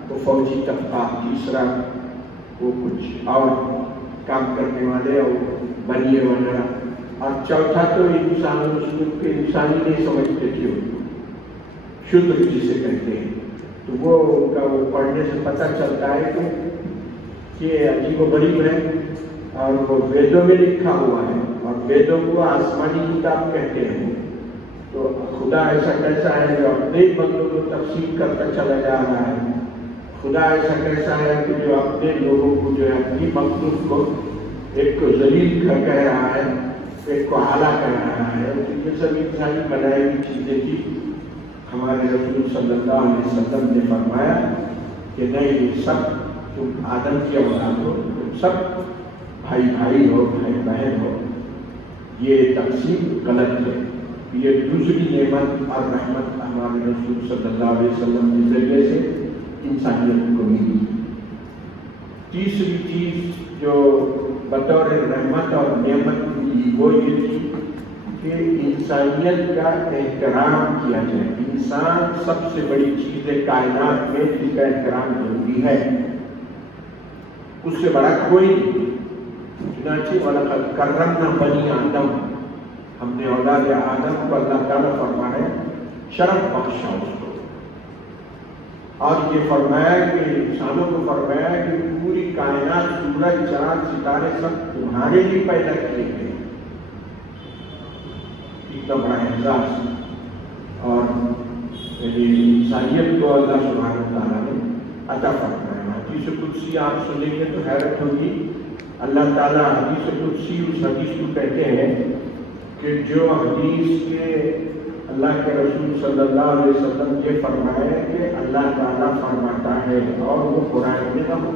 وہ فوجی طبقہ، تیسرا वो कुछ और काम करने वाले और बनिए वगैरह। और चौथा तो इंसान उसको इंसानी नहीं समझते थे, शूद्र जिसे कहते हैं। तो वो उनका वो पढ़ने से पता चलता है कि ये अजीब गरीब है और वो वेदों में लिखा हुआ है, और वेदों को आसमानी किताब कहते हैं। तो खुदा ऐसा कैसा है जो अपने ही बंदों को तफसील करता चला जा रहा है? खुदा ऐसा कैसा है कि जो अपने लोगों को जो है अपनी मखलूक को एक को जलील कह रहा है, एक को आला कह रहा है। तो ये सब इंसानी बनाई हुई चीज़ें थी। हमारे रसूल सल्लल्लाहु अलैहि वसल्लम ने फरमाया कि नहीं, ये सब तुम आदम की औलाद हो, तुम सब भाई भाई हो, भाई बहन हो। ये तकसीम गलत है। ये दूसरी नेमत और रहमत हमारे रसूल सल्लल्लाहु अलैहि वसल्लम के जरिए से इंसानियत को मिली। तीसरी चीज़ जो बतौर रहमत और नेमत मिली वो ये थी कि इंसानियत का एहतराम किया जाए। इंसान सबसे बड़ी चीज़ है कायनात में जिसका एहतराम जरूरी है, उससे बड़ा कोई नहीं। चुनांचे वलक़द कर्रमना बनी आदम, हमने औलाद आदम को अल्लाह ताला फरमाया शरफ बख्शा उसको। और ये फरमाया कि इंसानों को फरमाया कि पूरी कायनात, सूरज, चांद, सितारे सब तुम्हारे लिए पैदा किए गए। इतना बड़ा एहसास और इंसानियत को अल्लाह सुब्हानहू व तआला ने अता फरमाया। हदीस कुदसी आप सुनेंगे तो हैरत होगी। अल्लाह ताला हदीस कुदसी उस हदीस को कहते हैं कि जो हदीस के अल्लाह के रसूल सल्लल्लाहु अलैहि वसल्लम ये फरमाए कि अल्लाह ताला फरमाता है और वो कुरान में न हो,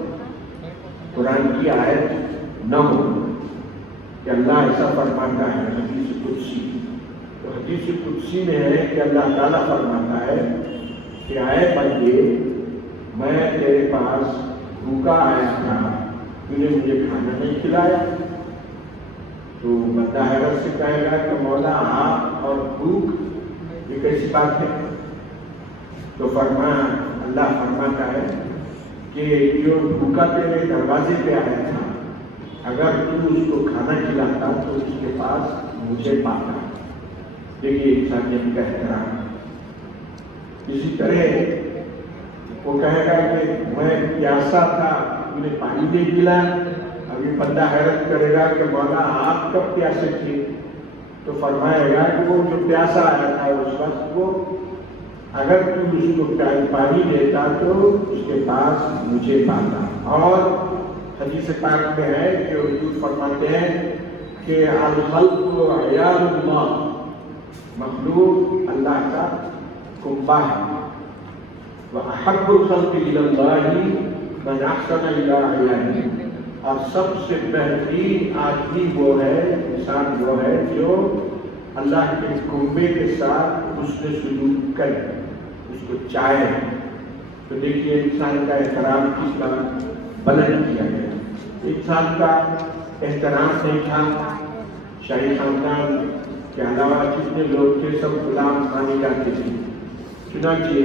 कुरान की आयत न हो कि अल्लाह ऐसा फरमाता है। हदीस कुदसी, तो हदीस कुदसी में है कि अल्लाह ताला फरमाता है कि आए बंदे, मैं तेरे पास भूखा आया था, तूने मुझे खाना नहीं खिलाया। तो बंदा हैरत से कहेगा कि मौला आप और भूख ये कैसी बात है? तो अल्लाह फरमाता है कि जो भूखा तेरे दरवाजे पे आया था, अगर तू उसको खाना खिलाता तो उसके पास मुझे पाता। देखिए इंसानियत का एहतराम। इसी तरह वो कहेगा कि मैं प्यासा था, तूने पानी नहीं पिला। अभी बंदा हैरत करेगा कि मौला आप कब प्यासे थे? तो फरमाएगा कि वो जो प्यासा आया था उस वक्त वो, अगर तू उसको पानी देता तो उसके पास मुझे पाता। और हदीस पाक में है कि हुजूर फरमाते हैं कि अल-खल्क़ु अयानुल्लाह, मखलूक अल्लाह का कुंबा है। व अहब्बुल खल्क़ि इलल्लाहि मन अहसना इला अयानिही, और सबसे बेहतरीन आदमी वो है, इंसान वो है जो अल्लाह के कुंबे के साथ उसने सलूक करे, उसको चाहे। तो देखिए इंसान का एहतराम किस तरह बुलंद किया गया। इंसान का एहतराम नहीं था। शाही खानदान के अलावा जितने लोग थे सब गुलाम माने जाते थे। चुनांचे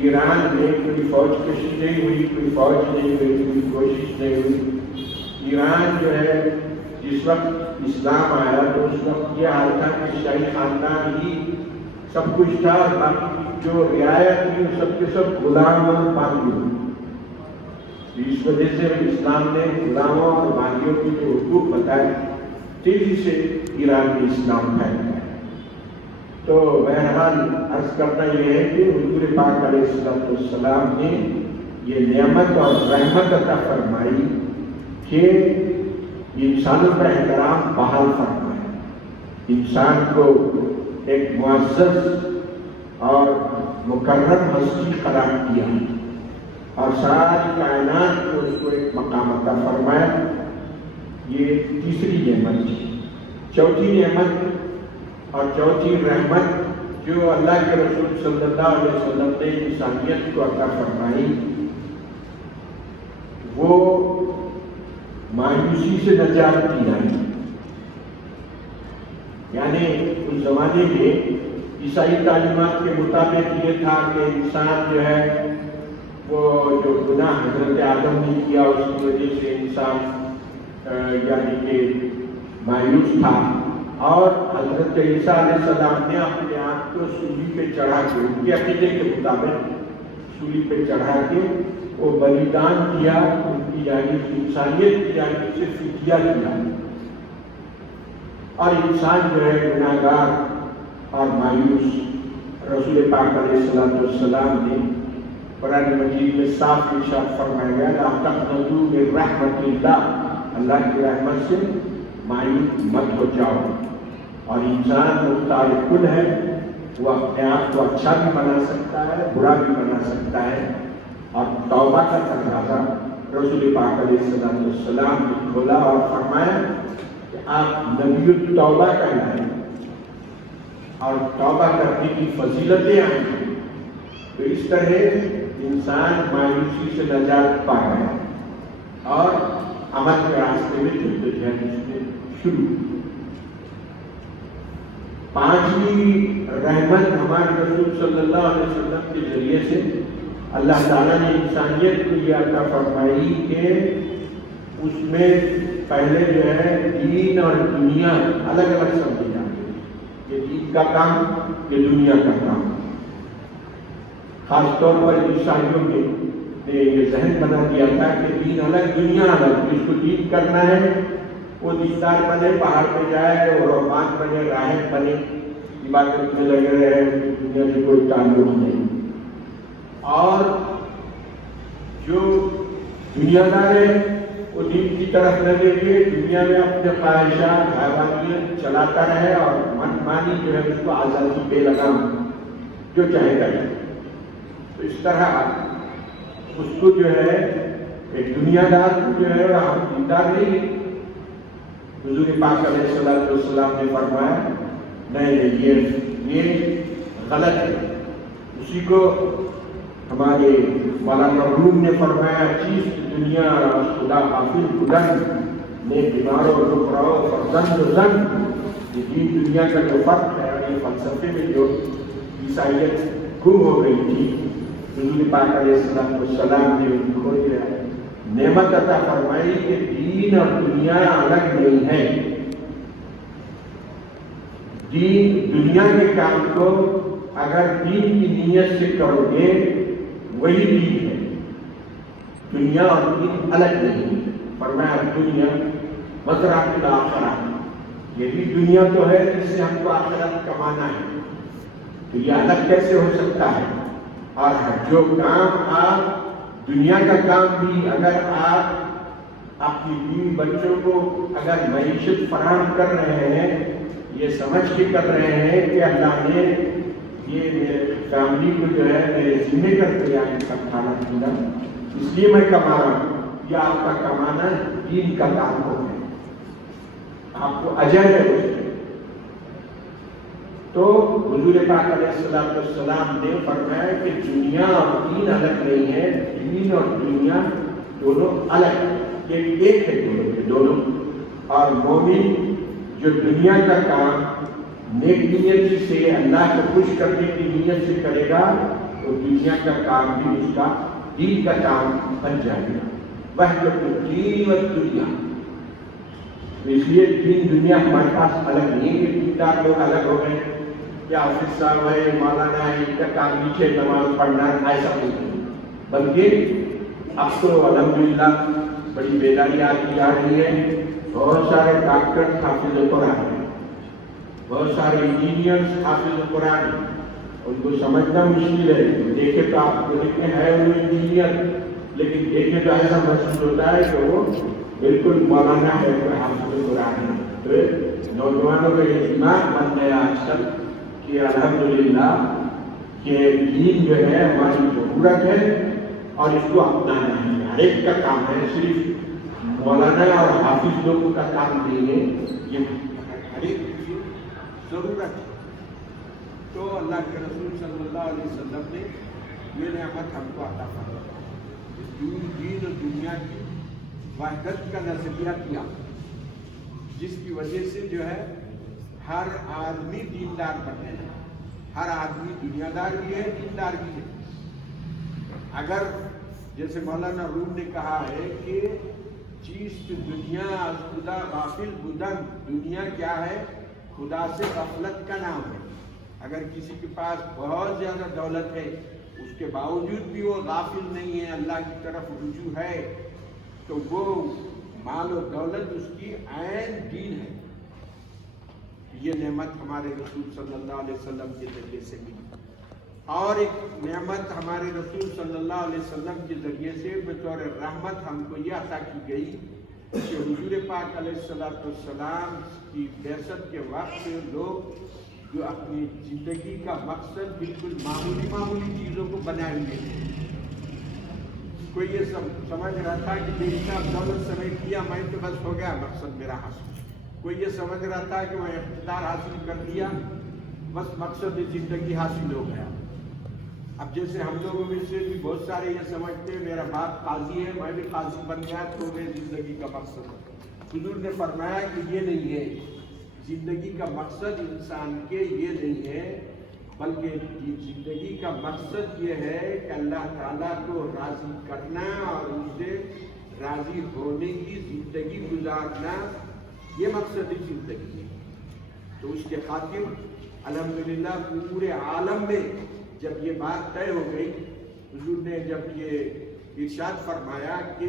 ईरान में कोई फौज कशी नहीं हुई, कोई फौज नहीं हुई, कोई कोशिश नहीं हुई। ईरान जो है जिस वक्त इस्लाम आया तो उस वक्त ये हाल था कि शाही खानदान ही सब कुछ था, बाकी जो रियायत थी सबके सब गुलाम और बागियों। इस वजह से इस्लाम ने गुलामों और बागियों की जो हुकूक बताए, तेजी से ईरान में इस्लाम फैल गया। तो बहरहाल अर्ज करना यह है कि हुजूर पाक अलैहिस्सलाम ने ये नेमत और रहमत अता फरमाई कि इंसानों का एहतराम बहाल फरमाया, इंसान को एक मुअज़्ज़ज़ और मुकर्रम हस्ती करार किया और सारी कायनात को उसको एक मकाम अता फरमाया। ये तीसरी नेमत थी। चौथी नेमत और चौथी रहमत जो अल्लाह के रसूल सल्लल्लाहु अलैहि वसल्लम ने इंसानियत को अता फरमाई, वो मायूसी से नजात दिलाई। यानी उस जमाने में ईसाई तालीमात के मुताबिक ये था कि इंसान जो है وہ جو گناہ حضرت آدم نے کیا اس کی وجہ سے انسان یعنی کہ مایوس تھا، اور حضرت عیسیٰ علیہ السلام نے اپنے آپ کو سولی پہ چڑھا کے ان کے عقیدے کے مطابق سولی پہ چڑھا کے وہ بلیدان کیا، ان کی یعنی انسانیت کی یعنی سے فدیہ کیا، اور انسان جو ہے گناہگار اور مایوس، رسول پاک علیہ السلام نے قرآن مجید میں صاف ارشاد فرمایا گیا لا تقنطوا من رحمت اللہ، اللہ کی رحمت سے مایوس مت ہو جاؤ۔ اور انسان مختار کل ہے، وہ اپنے آپ کو اچھا بھی بنا سکتا ہے، برا بھی بنا سکتا ہے، اور توبہ کا تقاضا رسول پاک علیہ السلام نے کھولا اور فرمایا کہ آپ نبی التوبہ کہلائیں اور توبہ کرنے کی فضیلتیں آئیں گی۔ تو اس طرح انسان مایوسی سے نجات پا گیا اور عمل کے راستے میں جدوجہد اس نے شروع۔ پانچویں رحمت ہمارے رسول صلی اللہ علیہ وسلم کے ذریعے سے اللہ تعالیٰ نے انسانیت کو یہ عطا فرمائی کہ اس میں پہلے جو ہے دین اور دنیا الگ الگ سمجھے جاتے ہیں، یہ دین کا کام، یہ دنیا کا کام۔ خاص طور پر عیسائیوں نے یہ ذہن بنا دیا تھا کہ دین الگ دنیا الگ، جس کو دین کرنا ہے وہ دیندار بنے، پہاڑ پہ جائے اور رہبان بنے، راہب بنے، عبادت میں لگے رہے، دنیا سے کوئی تعلق نہیں۔ اور جو دنیا دار ہے وہ دین کی طرف لگے کہ دنیا میں اپنے خواہشات حیوانیت چلاتا رہے اور من مانی جو ہے اس کو آزادی بے لگام جو چاہے کرے۔ تو اس طرح اس کو جو ہے ایک دنیا دار جو ہے وہ دیندار نہیں۔ حضور پاک علیہ السلام نے فرمایا نہیں، یہ غلط ہے۔ اسی کو ہمارے مولانا روم نے فرمایا چیز دنیا خدا حافظ خدن نے بیماروں رکراؤ فرزند زن۔ یہ دین دنیا کا جو فرق ہے اور یہ فلسفے میں جو عیسائیت گم ہو گئی تھی، حضور پاک علیہ السلام نے ان کو نعمت عطا فرمائی کہ دین اور دنیا الگ نہیں ہے۔ دین دنیا کے کام کو اگر دین کی نیت سے کرو گے وہی دین ہے، دنیا اور دین الگ نہیں۔ فرمایا دنیا مزرعۃ الآخرہ، یہی دنیا تو ہے جس سے ہم کو آخرت کمانا ہے، تو یہ الگ کیسے ہو سکتا ہے؟ اور جو کام آپ دنیا کا کام بھی اگر آپ اپنی بیوی بچوں کو اگر معیشت فراہم کر رہے ہیں، یہ سمجھ کے کر رہے ہیں کہ اللہ نے یہ میرے فیملی کو جو ہے میرے ذمہ کر دیا ان کا کھانا پینا، اس لیے میں کما رہا ہوں، یہ آپ کا کمانا دین کا کام ہو ہے، آپ کو اجر ہے اس میں۔ تو حضور پاک علیہ السلام نے فرمایا کہ دنیا اور دین الگ نہیں ہے، دین اور دنیا دونوں الگ، یہ ایک ہے دونوں کے دونوں۔ اور مومن جو دنیا کا کام نیک نیت سے اللہ کو خوش کرنے کی نیت سے کرے گا، تو دنیا کا کام بھی اس کا دین کا کام بن جائے گا۔ وحدۃ الدین والدنیا، اس لیے دین دنیا ہمارے پاس الگ نہیں ہے کہ دیندار لوگ الگ ہو گئے، کیا حافظ صاحب ہے، مولانا ہے، ان کا کام نیچے نماز پڑھنا ایسا نہیں، بلکہ اب تو الحمدللہ بڑی بیداری آتی جا رہی ہے۔ بہت سارے ڈاکٹر حافظ قرآن ہیں، بہت سارے انجینئرز حافظ قرآن ہیں، ان کو سمجھنا مشکل ہے۔ دیکھے تو آپ کو دیکھتے ہیں وہ انجینئر، لیکن دیکھے تو ایسا محسوس ہوتا ہے کہ وہ بالکل مولانا ہے، حافظ قرآن ہے۔ تو نوجوانوں کا یہ دماغ بن گیا آج کل کہ الحمدللہ کہ دین جو ہے ہماری ضرورت ہے اور اس کو اپنانا ہے، ہر ایک کا کام ہے، صرف مولانا اور حافظ لوگوں کا کام نہیں ہے، یہ ہر ایک کی ضرورت ہے۔ تو اللہ کے رسول صلی اللہ علیہ وسلم نے یہ نعمت ہم کو عطا فرمائی، دین اور دنیا کی وحدت کا نظریہ کیا، جس کی وجہ سے جو ہے ہر آدمی دیندار بنے، ہر آدمی دنیا دار بھی ہے، دیندار بھی ہے۔ اگر जैसे मौलाना रूम ने कहा है कि चीज दुनिया खुदा गाफिल बुदन, दुनिया क्या है? खुदा से गफलत का नाम है। अगर किसी के पास बहुत ज़्यादा दौलत है, उसके बावजूद भी वो गाफिल नहीं है, अल्लाह की तरफ रुजू है, तो वो माल और दौलत उसकी ऐन दीन है। ये नेमत हमारे रसूल सल्लल्लाहु अलैहि वसल्लम के ज़रिए से मिली। और एक नेमत हमारे रसूल सल्लल्लाहु अलैहि वसल्लम के ज़रिए से बतौर रहमत हमको ये अता की गई कि हुजूर पाक अलैहिस्सलाम की बैसत के वक्त लोग जो अपनी ज़िंदगी का मकसद बिल्कुल मामूली चीज़ों को बनाए हुए थे। कोई ये समझ रहा था कि बेटा दौलत समेट लिया मैं तो बस हो गया मकसद मेरा हासिल। कोई ये समझ रहा था कि मैं इख्तिदार हासिल कर लिया, बस मकसद ज़िंदगी हासिल हो गया। अब जैसे हम लोगों में से भी बहुत सारे ये समझते हैं मेरा बाप काजी है, मैं भी काजी बन गया तो मेरी ज़िंदगी का मकसद है। हुजूर ने फरमाया कि ये नहीं है, ज़िंदगी का मकसद इंसान के ये नहीं है, बल्कि ज़िंदगी का मकसद ये है कि अल्लाह ताला को राज़ी करना और उससे राज़ी होने की ज़िंदगी गुजारना, ये मकसद ही ज़िंदगी है। तो उसके खातिर अल्हम्दुलिल्लाह पूरे आलम में जब ये बात तय हो गई, हुजूर ने जब ये इरशाद फरमाया कि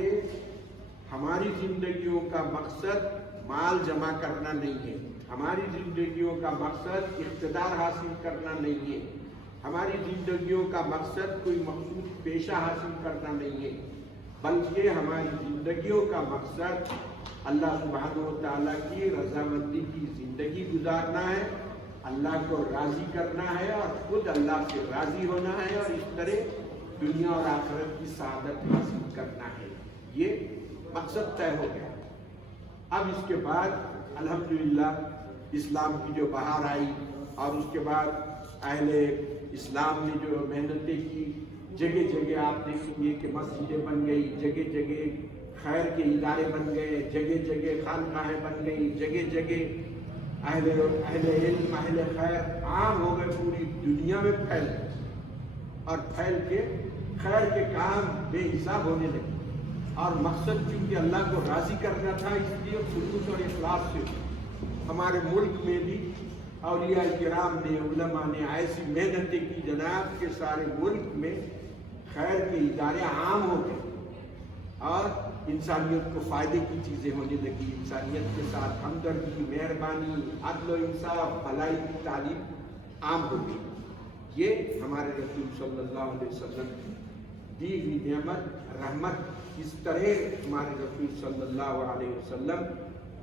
हमारी ज़िंदगियों का मकसद माल जमा करना नहीं है, हमारी ज़िंदगियों का मकसद इख्तिदार हासिल करना नहीं है, हमारी ज़िंदगियों का मकसद कोई मखसूस पेशा हासिल करना नहीं है, बल्कि हमारी ज़िंदगियों का मकसद अल्लाह सुब्हानहू व तआला की रज़ामंदी की ज़िंदगी गुजारना है, अल्लाह को राज़ी करना है और खुद अल्लाह से राज़ी होना है और इस तरह दुनिया और आखिरत की सआदत हासिल करना है। ये मकसद तय हो गया। अब इसके बाद अल्हम्दुलिल्लाह इस्लाम की जो बहार आई और उसके बाद अहले इस्लाम ने जो मेहनतें की, जगह जगह आप देखेंगे कि मस्जिदें बन गई, जगह जगह खैर के इदारे बन गए, जगह जगह खानकाहें बन गई, जगह जगह अहले इल्म अहले खैर आम हो गए, पूरी दुनिया में फैल गए और फैल के खैर के काम बेहिसाब होने लगे। और मकसद चूँकि अल्लाह को राज़ी करना था, इसलिए खुलूस और इखलास से हमारे मुल्क में भी औलिया किराम ने, उलमा ने ऐसी मेहनतें की जनाब के सारे मुल्क में खैर के इदारे आम हो गए और इंसानियत को फ़ायदे की चीज़ें होने लगी। इंसानियत के साथ हमदर्दी, मेहरबानी, अदल व इंसाफ, भलाई की तालीम आम हो गई। ये हमारे रसूल सल्लल्लाहु अलैहि वसल्लम की दी हुई नेमत, रहमत। इस तरह हमारे रसूल सल्लल्लाहु अलैहि वसल्लम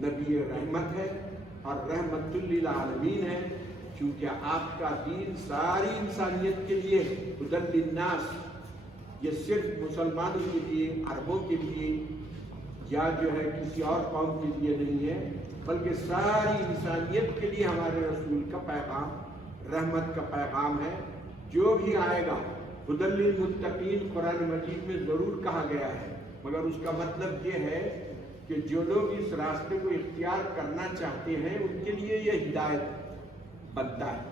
नबी रहमत है और रहमतुल लिल आलमीन है, क्योंकि आपका दीन सारी इंसानियत के लिए हुदल लिन्नास, ये सिर्फ मुसलमानों के लिए, अरबों के लिए या जो है किसी और कौम के लिए नहीं है, बल्कि सारी इंसानियत के लिए हमारे रसूल का पैगाम, रहमत का पैगाम है। जो भी आएगा हुदल लिल मुत्तकीन कुरान मजीद में ज़रूर कहा गया है, मगर उसका मतलब ये है कि जो लोग इस रास्ते को इख्तियार करना चाहते हैं उनके लिए ये हिदायत बनता है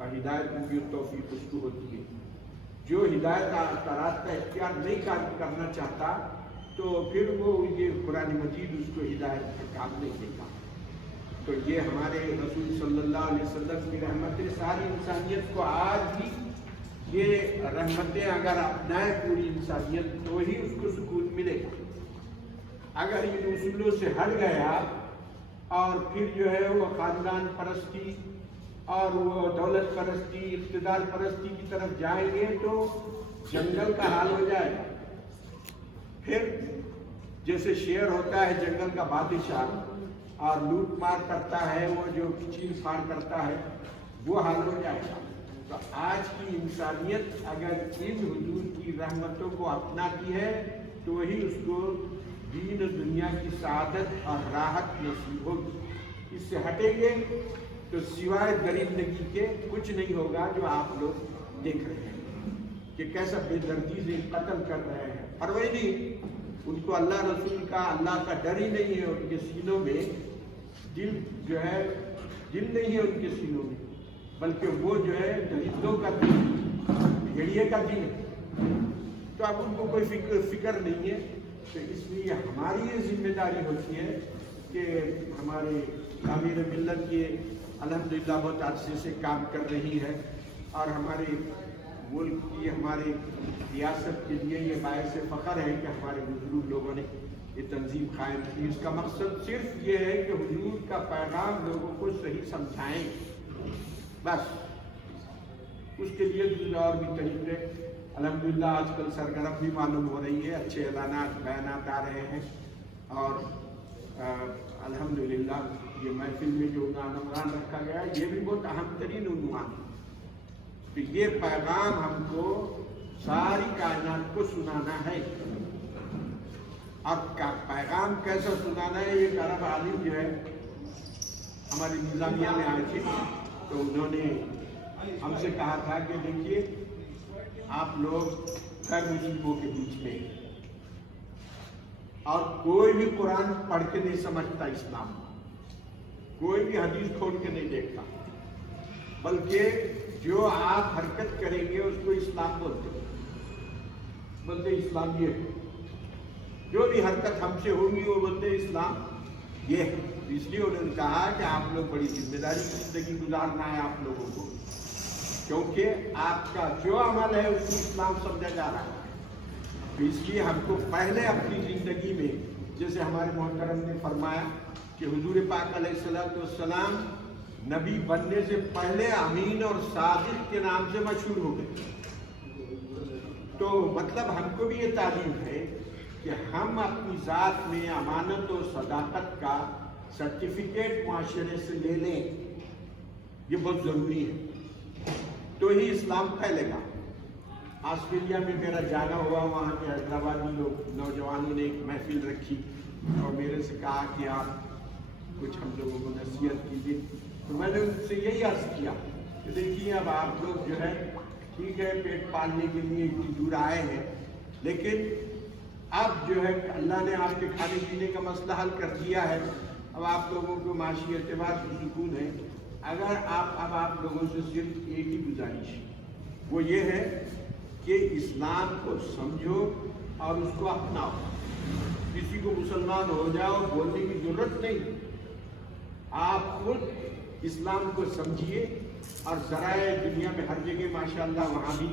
और हिदायत की तौफीक उसको होती है। जो हिदायत का रास्ता इख्तियार नहीं करना चाहता तो फिर वो ये कुरान मजीद उसको हिदायत के काम नहीं देगा। तो ये हमारे रसूल सल्लल्लाहु अलैहि वसल्लम की रहमतें सारी इंसानियत को, आज भी ये रहमतें अगर अपनाए पूरी इंसानियत तो ही उसको सुकून मिलेगा। अगर इन उसूलों से हट गया और फिर जो है वो ख़ानदान परस्ती और वो दौलत परस्ती, इख्तिदार परस्ती की तरफ जाएंगे तो जंगल का हाल हो जाएगा। फिर जैसे शेर होता है जंगल का बादशाह और लूट मार करता है, वो जो चीर फाड़ करता है, वो हाल हो जाएगा। तो आज की इंसानियत अगर इन हुजूर की रहमतों को अपनाती है तो वही उसको दीन दुनिया की सआदत और राहत नसीब होगी। इससे हटेंगे तो सिवाय दरिंदगी के कुछ नहीं होगा। जो आप लोग देख रहे हैं कि कैसा बेदर्दी से कत्ल कर रहे हैं, और वही नहीं, उनको अल्लाह रसूल का, अल्लाह का डर ही नहीं है उनके सीनों में, दिल जो है दिल नहीं है उनके सीनों में, बल्कि वो जो है दरिंदों का दिल, भेड़िए का दिल है। तो अब उनको कोई फिक्र नहीं है। तो इसलिए हमारी ये जिम्मेदारी होती है कि हमारे आमिर मिल्लत ये अल्हम्दुलिल्लाह बहुत अच्छे से काम कर रही है और हमारे मुल्क की, हमारे रियासत के लिए ये बायस फ़ख्र है कि हमारे बुजुर्ग लोगों ने ये तंजीम कायम की। इसका मकसद सिर्फ ये है कि हुजूर का पैगाम लोगों को सही समझाएं, बस। उसके लिए दूसरे और भी तरीके अल्हम्दुलिल्लाह आजकल सरगर्म भी मालूम हो रही है, अच्छे ऐलानात बयानात आ रहे हैं। और अल्हम्दुलिल्लाह ये महफिल में जो उन्वान रखा गया ये भी बहुत अहम तरीन उन्वान है। तो ये पैगाम हमको सारी कायनात को सुनाना है। अब पैगाम कैसा सुनाना है, ये अरब आलिम जो है हमारी निज़ामिया में आए थे, तो उन्होंने हमसे कहा था कि देखिए आप लोग गैर मुस्लिमों के बीच में और कोई भी कुरान पढ़ के नहीं समझता इस्लाम, कोई भी हदीस खोल के नहीं देखता, बल्कि जो आप हरकत करेंगे उसको इस्लाम बोलते इस्लाम ये है। जो भी हरकत हमसे होगी वो बोलते इस्लाम ये है। इसलिए उन्होंने कहा कि आप लोग बड़ी जिम्मेदारी की जिंदगी गुजारना है आप लोगों को, क्योंकि आपका जो अमल है उसको इस्लाम समझा जा रहा है। तो इसलिए हमको पहले अपनी ज़िंदगी में, जैसे हमारे मोहतरम ने फरमाया कि हुजूर पाक अलैहिस्सलाम नबी बनने से पहले अमीन और सादिक के नाम से मशहूर हो गए। तो मतलब हमको भी ये तालीम है कि हम अपनी ज़ात में अमानत और सदाकत का सर्टिफिकेट माशरे से ले लें, ये बहुत ज़रूरी है, तो ही इस्लाम फैलेगा। ऑस्ट्रेलिया में मेरा जाना हुआ, वहाँ के हैदराबादी लोग नौजवानों ने एक महफिल रखी और मेरे से कहा कि आप कुछ हम लोगों को नसीहत कीजिए। तो मैंने उनसे यही अर्ज़ किया कि देखिए अब आप लोग जो है ठीक है पेट पालने के लिए इतनी दूर आए हैं, लेकिन अब जो है अल्लाह ने आपके खाने पीने का मसला हल कर दिया है। अब आप लोगों को माशी एतबार से सुकून है। अगर आप लोगों से सिर्फ एक ही गुजारिश, वो ये है कि इस्लाम को समझो और उसको अपनाओ। किसी को मुसलमान हो जाओ बोलने की जरूरत नहीं, आप खुद इस्लाम को समझिए। और ज़राए दुनिया में हर जगह माशाअल्लाह वहाँ भी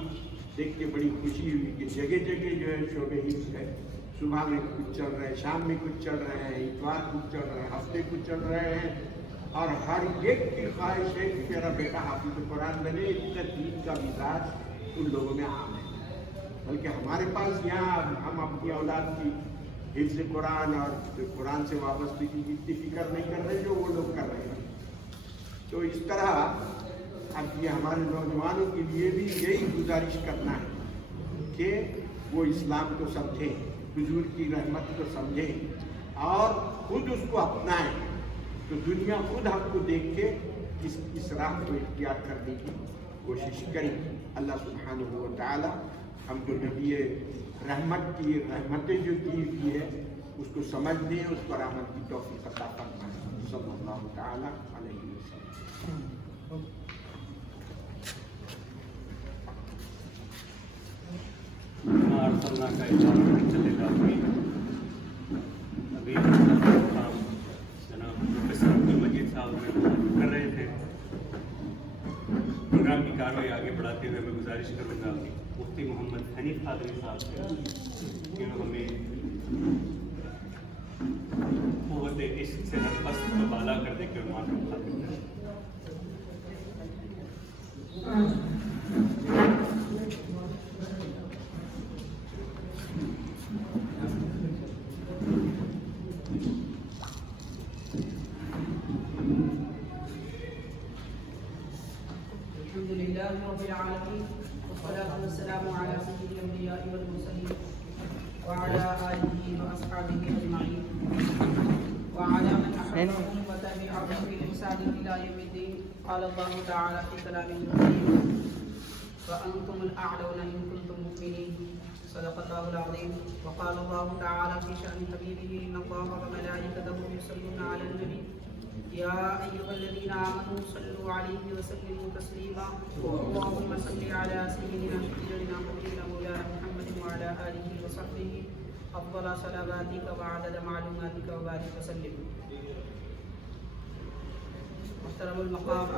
देख के बड़ी खुशी हुई कि जगह जगह जो है शोबे हिफ्ज़ है। सुबह में कुछ चल रहे हैं, शाम में कुछ चल रहे हैं, इतवार कुछ चल रहे हैं, हफ्ते कुछ चल रहे हैं, और हर एक की ख्वाहिश है कि मेरा बेटा हाफिज़ कुरान बने। इतना दीन का मिजाज उन लोगों में आम है। बल्कि हमारे पास यहाँ हम अपनी औलाद की हिफ्ज़ कुरान और कुरान से वाबस्तगी की इतनी फिक्र नहीं कर रहे जो वो लोग कर रहे हैं। तो इस तरह अब ये हमारे नौजवानों के लिए भी यही गुजारिश करना है कि वो इस्लाम को समझें, हुजूर की रहमत को समझें और खुद उसको अपनाएं। तो दुनिया खुद हमको देख के इस राह को इख्तियार करने की कोशिश करेगी। अल्लाह सुब्हानहू व तआला हमको नबी रहमत की रहमतें जो दी हुई है उसको समझने, उस पर अमल की तौफीक अता फरमाए। सल्लल्लाहु तआला अलैहि वसल्लम। का चलेगा अभी काम जनाब प्रोफेसर अब्दुल मजीद साहब कर रहे थे। प्रोग्राम की कार्रवाई आगे बढ़ाते हुए मैं गुजारिश करूँगा मुफ्ती मोहम्मद हनीफ कादरी साहब से कि हमें क़ुव्वत इश्क़ से नफ़स को बाला कर दे के माफ़ खातिर करें। अल्हम्दुलिल्लाहि रब्बिल आलमीन वस्सलातु वस्सलामु अला सय्यिदिल अंबिया'i वल मुरसलीन व अला आलिहि व अस्हाबिहि अजमाईन व अला मन अहब्बahum व तबि'ahum bi ihsanin इला यौमिद्दीन। क़ाल अल्लाहु तआला फ़ी कलामिहिल करीम व अंतुमुल अअलौना इन कुंतुम मुमिनीन। सदक़ल्लाहुल अज़ीम। व क़ाल अल्लाहु तआला फ़ी शअनि हबीबिही इन्ना अल्लाहा व मलाइकतहु युसल्लूना अलन नबी या अय्युहल्लज़ीना आमनू सल्लु अलैहि व सल्लिमू तस्लीमा। अल्लाहुम्मा सल्लि अला सय्यिदिना सय्यिदिना हबीबिना मौलाना मुहम्मद व وعلى آله وصحبه أفضل صلواتك وعدد معلوماتك وبارك وسلم. محترم المقام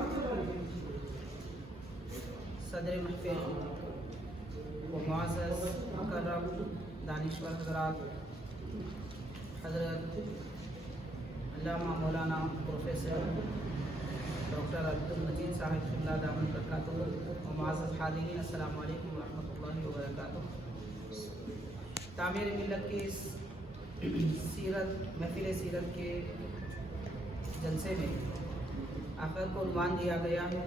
صدر محفل و معزز مکرم دانشور حضرات، حضرت علامہ مولانا پروفیسر ڈاکٹر عبدالمجید صاحب اللہ دامن برکاتہ و معزز حاضرین، السلام علیکم ورحمۃ اللہ وبرکاتہ. تعمیر ملت کی اس محفل سیرت کے جلسے میں آخر کو عنوان دیا گیا ہے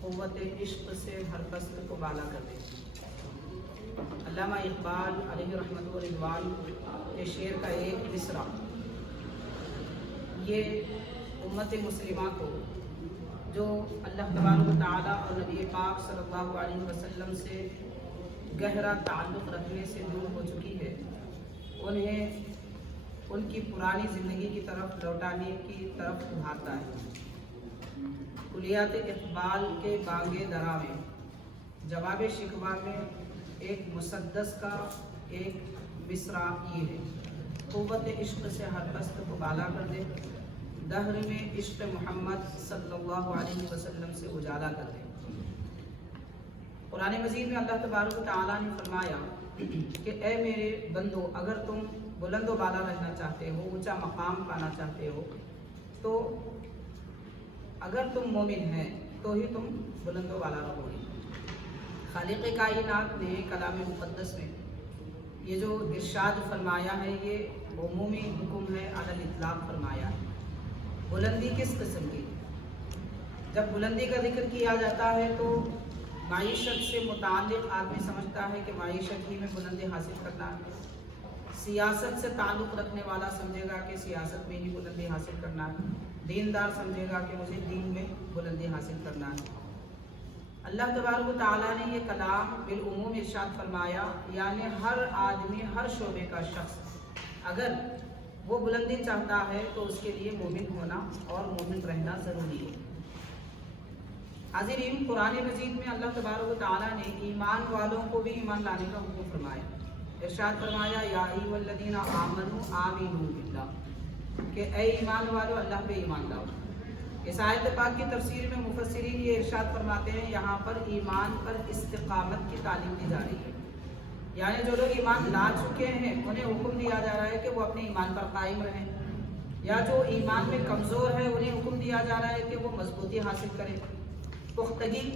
قوت عشق سے ہر قصد کو بالا کر دے. علامہ اقبال علیہ رحمۃ و رضوان کے شعر کا ایک مصرع یہ امت مسلمہ کو جو اللہ تبارک و تعالیٰ اور نبی پاک صلی اللہ علیہ وسلم سے گہرا تعلق رکھنے سے دور ہو چکی ہے، انہیں ان کی پرانی زندگی کی طرف لوٹانے کی طرف ابھارتا ہے. کلیات اقبال کے بانگے درا میں جواب شکوہ میں ایک مسدس کا ایک مصرع یہ ہے: قوت عشق سے ہر قصد کو بالا کر دے، دہر میں عشق محمد صلی اللہ علیہ وسلم سے اجالا کر دے. قرآن مجید میں اللہ تبارک و تعالیٰ نے فرمایا کہ اے میرے بندو، اگر تم بلند و بالا رہنا چاہتے ہو، اونچا مقام پانا چاہتے ہو، تو اگر تم مومن ہیں تو ہی تم بلند و بالا رہو گے. خالق کائنات نے کلام مقدس میں یہ جو ارشاد فرمایا ہے یہ عمومی حکم ہے، علی الاطلاق فرمایا ہے. بلندی کس قسم کی؟ جب بلندی کا ذکر کیا جاتا ہے تو معیشت سے متعلق آدمی سمجھتا ہے کہ معیشت ہی میں بلندی حاصل کرنا ہے. سیاست سے تعلق رکھنے والا سمجھے گا کہ سیاست میں ہی بلندی حاصل کرنا ہے. دیندار سمجھے گا کہ مجھے دین میں بلندی حاصل کرنا ہے. اللہ تبارک و تعالیٰ نے یہ کلام بالعموم ارشاد فرمایا، یعنی ہر آدمی، ہر شعبے کا شخص اگر وہ بلندی چاہتا ہے تو اس کے لیے مومن ہونا اور مومن رہنا ضروری ہے. حاضرین، قرآن مجید میں اللہ تبارک و تعالیٰ نے ایمان والوں کو بھی ایمان لانے کا حکم فرمایا. ارشاد فرمایا یا ایھا الذین آمنوا آمنوا باللہ، کہ اے ایمان والو اللہ پہ ایمان لاؤ. اس آیت پاک کی تفسیر میں مفسرین یہ ارشاد فرماتے ہیں یہاں پر ایمان پر استقامت کی تعلیم دی جا رہی ہے، یعنی جو لوگ ایمان لا چکے ہیں انہیں حکم دیا جا رہا ہے کہ وہ اپنے ایمان پر قائم رہیں، یا جو ایمان میں کمزور ہے انہیں حکم دیا جا رہا ہے کہ وہ مضبوطی حاصل کریں، پختگی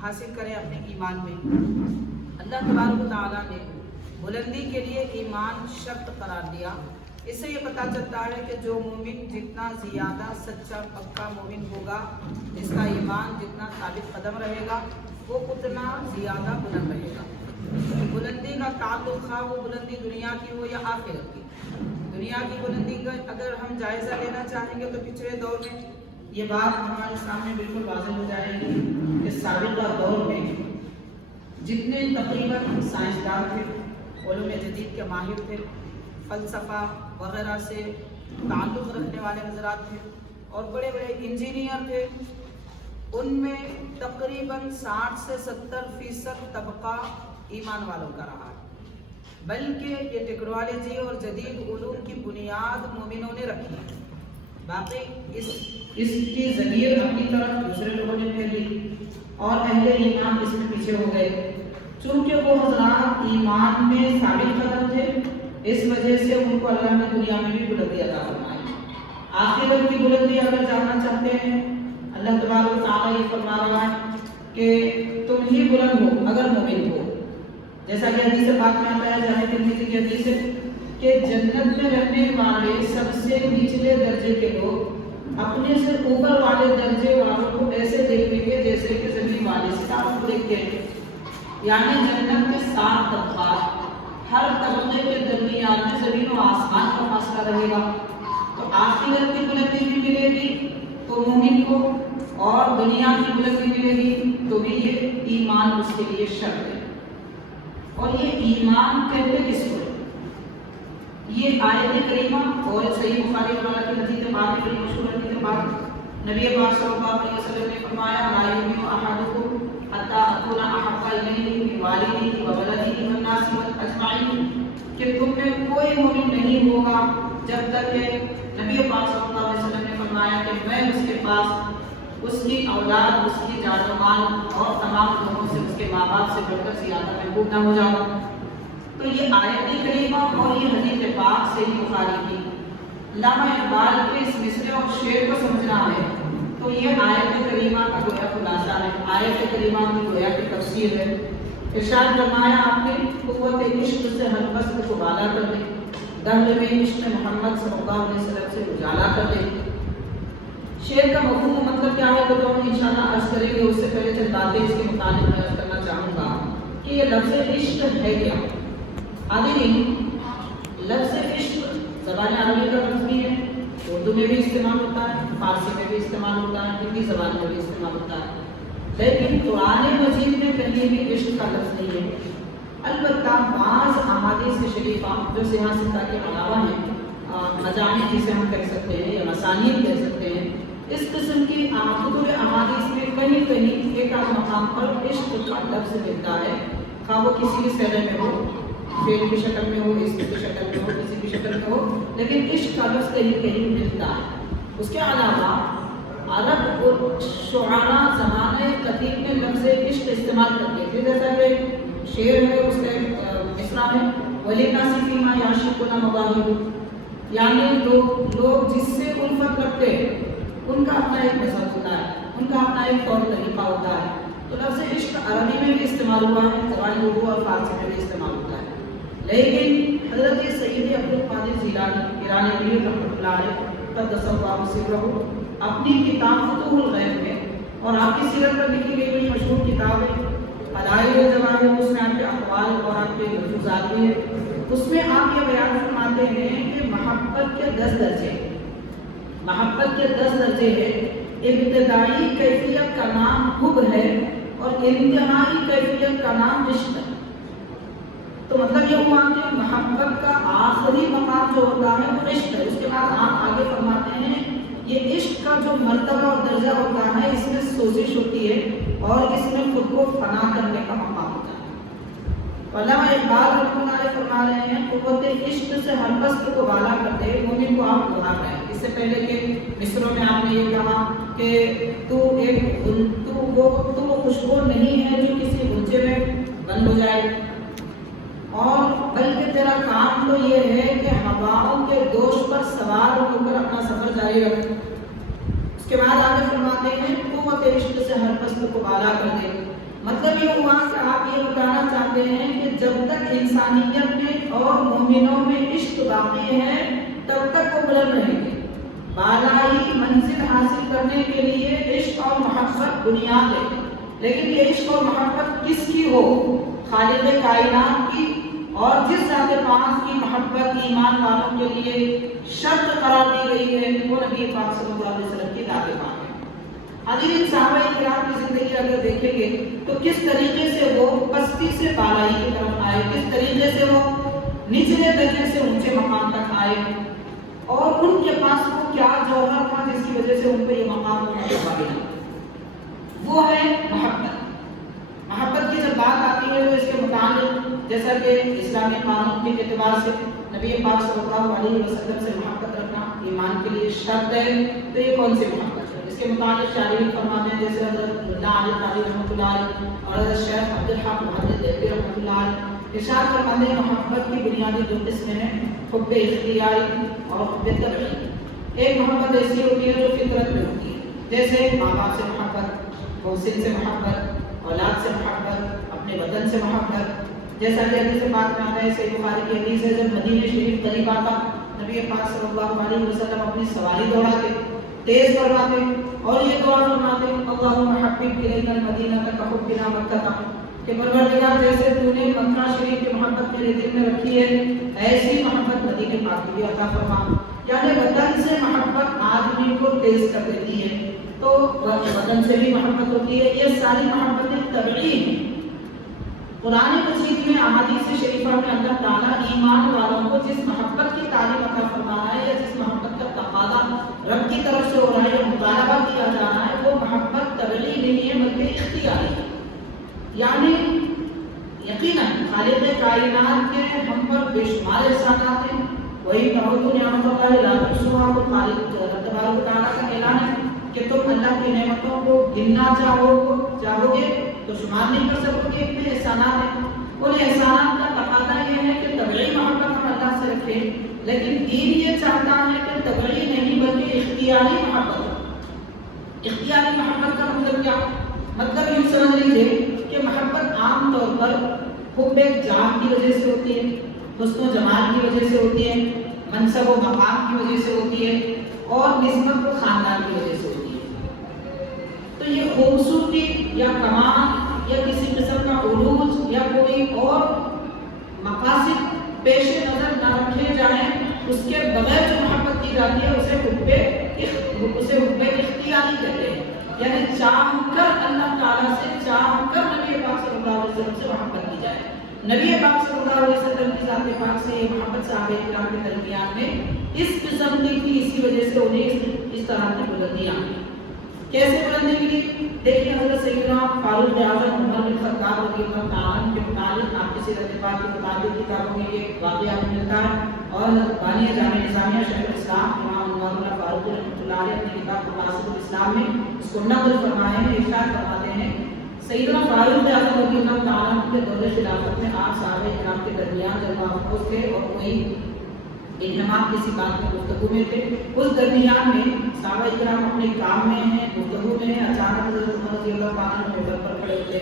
حاصل کریں اپنے ایمان میں. اللہ تبارک و تعالیٰ نے بلندی کے لیے ایمان شرط قرار دیا. اس سے یہ پتہ چلتا ہے کہ جو مومن جتنا زیادہ سچا پکا مومن ہوگا، جس کا ایمان جتنا ثابت قدم رہے گا، وہ اتنا زیادہ بلند رہے گا. بلندی کا تعلق خواہ وہ بلندی دنیا کی ہو یا آخرت کی. دنیا کی بلندی کا اگر ہم جائزہ لینا چاہیں گے تو پچھلے دور میں یہ بات ہمارے سامنے بالکل واضح ہو جائے گی کہ سابقہ دور میں جتنے تقریباً سائنسدان تھے، علوم جدید کے ماہر تھے، فلسفہ وغیرہ سے تعلق رکھنے والے حضرات تھے اور بڑے بڑے انجینئر تھے، ان میں تقریباً 60 سے 70% طبقہ ایمان والوں کا رہا ہے. بلکہ یہ ٹیکنالوجی اور جدید علوم کی بنیاد مومنوں نے رکھی ہے. باقی اس کی ضمیر اپنی طرف دوسرے لوگوں نے پھیر لی اور اہل ایمان اس میں پیچھے ہو گئے. چونکہ وہ حضرات ایمان میں ثابت قدم تھے، اس وجہ سے ان کو اللہ نے دنیا میں بھی بلندی عطا فرمائی. آخرت کی بلندی اگر جاننا چاہتے ہیں، اللہ تبارک و تعالیٰ یہ فرما رہا ہے کہ تم ہی بلند ہو اگر مومن ہو. جیسا کہ حدیث پاک میں آتا ہے، جامع ترمذی کی حدیث ہے کہ جنت میں رہنے والے سب سے نچلے درجے کے لوگ اپنے سے اوپر والے درجے والوں کو ایسے دیکھیں گے جیسے کہ زمین والے ستاروں کو دیکھتے ہیں. یعنی جنت کے 7 طبقات، ہر طبقے کے درمیان میں زمین و آسمان کا فاصلہ رہے گا. تو آخرت کی بلندی بھی ملے گی تو مومن کو، اور دنیا کی بلندی ملے گی تو بھی یہ ایمان اس کے لیے شرط ہے. اور یہ ایمان کہتے کس کو؟ یہ آیت کریمہ اور صحیح بخاری وغیرہ کی حدیث پاک میں بڑی مشہور حدیث پاک نبی پاک صلی اللہ علیہ وسلم نے فرمایا لا یؤمن احدکم حتی اکون احب الیہ من والدہ وولدہ والناس अजमाइन कि तुम में कोई मोमिन नहीं होगा जब तक कि नबी पाक सल्लल्लाहु अलैहि वसल्लम ने फरमाया कि मैं उसके पास उसकी औलाद, उसकी जान माल और तमाम लोगों से, उसके माँ बाप से बढ़कर ज़्यादा महबूब ना हो जाऊँ। तो ये आयत करीमा और ये हदीस पाक से ही बुखारी की अल्लामा इकबाल के इस मिसरे और शेर को समझना है तो ये आयत करीमा का गोया खुलासा है, आयत करीमा की गोया की तफसीर है। इरशाद फरमाया आपने कुव्वत इश्क से हर वक्त को बाला कर दे, दहर में इश्क मोहम्मद सल्लल्लाहु अलैहि वसल्लम से उजाला कर दे। शेर का मफहूम मतलब क्या है तो हम इंशाअल्लाह अर्ज करेंगे। उससे पहले चंद बातें इसके मुताबिक मैं अर्ज करना चाहूँगा कि ये लफ्ज़ इश्क है क्या। आदि लफ्ज़ इश्क ज़बान अरबी का लफ्ज़ भी है, उर्दू में भी इस्तेमाल होता है, फारसी में भी इस्तेमाल होता है, हिंदी ज़बान में भी इस्तेमाल होता है, लेकिन कुरान मजीद में कहीं भी इश्क का लफ्ज़ नहीं है। अलबत्ता बाज़ अहादीस शरीफा जो सियासत के अलावा हैं, मजामी जिसे हम कह सकते हैं या मसानीद कह सकते हैं, इस किस्म की आखिर अहादीस में कहीं कहीं एक आध मकाम पर इश्क का लफ्ज़ मिलता है, खा वो किसी भी शहर में हो, फेल की शक्ल में हो, इश्क की शक्ल में हो, किसी भी शक्ल में हो, लेकिन इश्क का लफ्ज़ कहीं कहीं मिलता है। उसके अलावा अरब और शुआरा ज़माने कदीम में लफ्ज़ इश्क इस्तेमाल करते थे, जैसा कि शेर है उसके मिसरा है वली नासिफीमा याशिकुना मवाहिबु, यानी लोग जिससे उल्फत रखते हैं उनका अपना एक मज़हब होता है, उनका अपना एक तौर तरीका होता है। तो लफ्ज़ इश्क अरबी में भी इस्तेमाल हुआ है, ज़बान उर्दू और फारसी में भी इस्तेमाल होता है, लेकिन हज़रत सैयद अब्दुल कादिर जिलानी ईरानी रहमतुल्लाह अलैह क़द्दसल्लाहु सिर्रहु अपनी किताब फुतूहुल गैब में और आपकी सीरत पर लिखी गई बड़ी मशहूर किताब है फदाइल जवाहिर, उसमें आपके अक़वाल और आपके मलफूज़ात भी हैं। उसमें आप ये बयान फरमाते हैं कि मोहब्बत के 10 दर्जे, मोहब्बत के 10 दर्जे हैं। इब्तिदाई कैफियत का नाम हुब है और इंतहाई कैफियत का नाम इश्क है। तो मतलब ये हुआ कि मोहब्बत का आखिरी मकाम जो होता है वो इश्क है। उसके बाद आप आगे फरमाते हैं ये इश्क का जो मर्तबा और दर्जा होता है इसमें सोजिश होती है और इसमें खुद को फना करने का मकाम होता है। अल्लामा इकबाल रहमतुल्लाह अलैह फरमा रहे हैं कुव्वत इश्क से हर वक्त को वाला करते मोमिन को आप बुला रहे हैं। इससे पहले के मिसरों में आपने ये कहा कि तू वो खुशबू नहीं है जो किसी गुंजे में बंद हो जाए, और बल्कि तेरा काम तो ये है कि हवाओं के दोष पर सवार होकर अपना सफर जारी रख। उसके बाद आगे फरमाते हैं कुव्वत इश्क से हर वक्त को वाला कर दे। मतलब ये हुआ कि आप ये बताना चाहते हैं कि जब तक इंसानियत में और मोमिनों में इश्क बाकी है तब तक वो बुलंद रहेंगे। बालाई मंजिल हासिल करने के लिए इश्क और मोहब्बत बुनियाद है, लेकिन ये इश्क और मोहब्बत किसकी हो? खालिक़ कायनात की, और जिस ज़ात पाक की मोहब्बत ईमान वालों के लिए शर्त करार दी गई है वो नबी पाक सल्लल्लाहु अलैहि वसल्लम की ज़ात पाक है। हाज़िरीन सहाबा किराम की ज़िंदगी अगर देखेंगे तो किस तरीके से वो पस्ती से बालाई की तरफ आए, किस तरीके से वो निचले दर्जे से ऊंचे मकाम तक आए, और उनके पास वो क्या जौहर था जिसकी वजह से उनको ये मकाम मिला, वो है मोहब्बत। मोहब्बत की जब बात आती है तो इसके मुताबिक जैसा कि इस्लामी कानून के एतबार से नबी पाक सल्लल्लाहु अलैहि वसल्लम से मोहब्बत रखना ईमान के लिए शर्त है। तो ये कौन सी मोहब्बत है? इसके मुताबिक शायरी फरमाते हैं जैसे हज़रत मुल्ला अली कारी रहमतुल्लाह अलैह और हज़रत शेख अब्दुल हक मुहद्दिस देलवी रहमतुल्लाह अलैह इरशाद फरमाते हैं मोहब्बत की बुनियादी 2 किस्में हैं, हुब्ब इख्तियारी और हुब्ब तबई। एक मोहब्बत ऐसी होती है जो फितरत में होती है, जैसे माँ बाप से मोहब्बत, मौसिन से मोहब्बत, औलाद से मोहब्बत, अपने वतन से मोहब्बत। जैसा कि हदीस से बात में आता है, सही बुखारी की हदीस है, जब मदीने शरीफ करीब आता नबी पाक सल्लल्लाहु अलैहि वसल्लम अपनी सवारी दौड़ाते, तेज करवाते और ये दुआ फरमाते अल्लाहुम्मा हब्बिब इलैना मदीना का हुब्बिना मक्का, कि परवरदिगार जैसे तूने मक्का शरीफ की मोहब्बत मेरे दिल में रखी है ऐसी मोहब्बत मदीने पाक की भी अता फरमा। यानी वतन से मोहब्बत आदमी को तेज कर देती है, तो वतन से भी मोहब्बत होती है। ये सारी मोहब्बतें तबई हैं। कुरान मजीद में अहादीस शरीफा में अल्लाह ताला ईमान वालों को जिस मोहब्बत की तालीम अता फरमा रहा है या जिस मोहब्बत का तकाज़ा रब की तरफ से हो रहा है या मुतालबा किया जा रहा है वो मोहब्बत तबई नहीं है बल्कि इख्तियारी है। यानी یقیناً خالق کائنات کے ہم پر بے شمار احسانات ہیں. وہی تعداد نعمت اللہ لا تحصوها کو خالق تبارک و تعالیٰ کا اعلان ہے کہ تم اللہ کی نعمتوں کو گننا چاہو گے تو شمار نہیں کر سکو گے. اتنے احسانات ہیں. ان احسانات کا تقاضا یہ ہے کہ طبعی محبت ہم اللہ سے رکھیں، لیکن دین یہ چاہتا ہے کہ طبعی نہیں بلکہ اختیاری محبت. اختیاری محبت کا مطلب کیا؟ مطلب یہ سمجھ لیجیے کہ محبت عام طور پر حب جاہ کی وجہ سے ہوتی ہے، حسن و جمال کی وجہ سے ہوتی ہے، منصب و مقام کی وجہ سے ہوتی ہے، اور نسبت و خاندان کی وجہ سے ہوتی ہے. تو یہ خوبصورتی یا کمال یا کسی قسم کا عروج یا کوئی اور مقاصد پیش نظر نہ رکھے جائیں، اس کے بغیر جو محبت کی جاتی ہے اسے حب اختیاری کہتے ہیں. یعنی چاہ کر اللہ تعالیٰ سے، چاہ کر نبی پاک صلی اللہ علیہ وسلم سے محبت کی جائے. نبی پاک صلی اللہ علیہ وسلم کی ذات پاک سے یہ محبت صحابہ کرام کے درمیان میں اس قسم کی تھی، اسی وجہ سے انہیں اس طرح کی بلندیاں ملی. کیسے بلندی ملی؟ دیکھیں حضرت سیدنا فاروق اعظم عمر بن خطاب رضی اللہ عنہ کے متعلق آپ کی سیرت پاک کے مطابق کتابوں میں یہ واقعہ ملتا ہے. اور بانی جامع نظامیہ شیخ الاسلام امام انوار اللہ فاروق رحمۃ اللہ علیہ اپنی کتاب مقاصد الاسلام میں اس کو نقل فرمائے ہیں. ارشاد فرماتے ہیں سیدنا فاروق اعظم رضی اللہ تعالیٰ عنہ کے دور خلافت میں آپ صحابہ کرام کے درمیان جب محفوظ تھے اور کوئی انہمام کسی بات میں گفتگو میں تھے، اس درمیان میں صحابہ کرام اپنے کام میں ہیں، گفتگو میں ہیں، اچانک حضرت عمر رضی اللہ تعالیٰ عنہ ممبر پر کھڑے ہوتے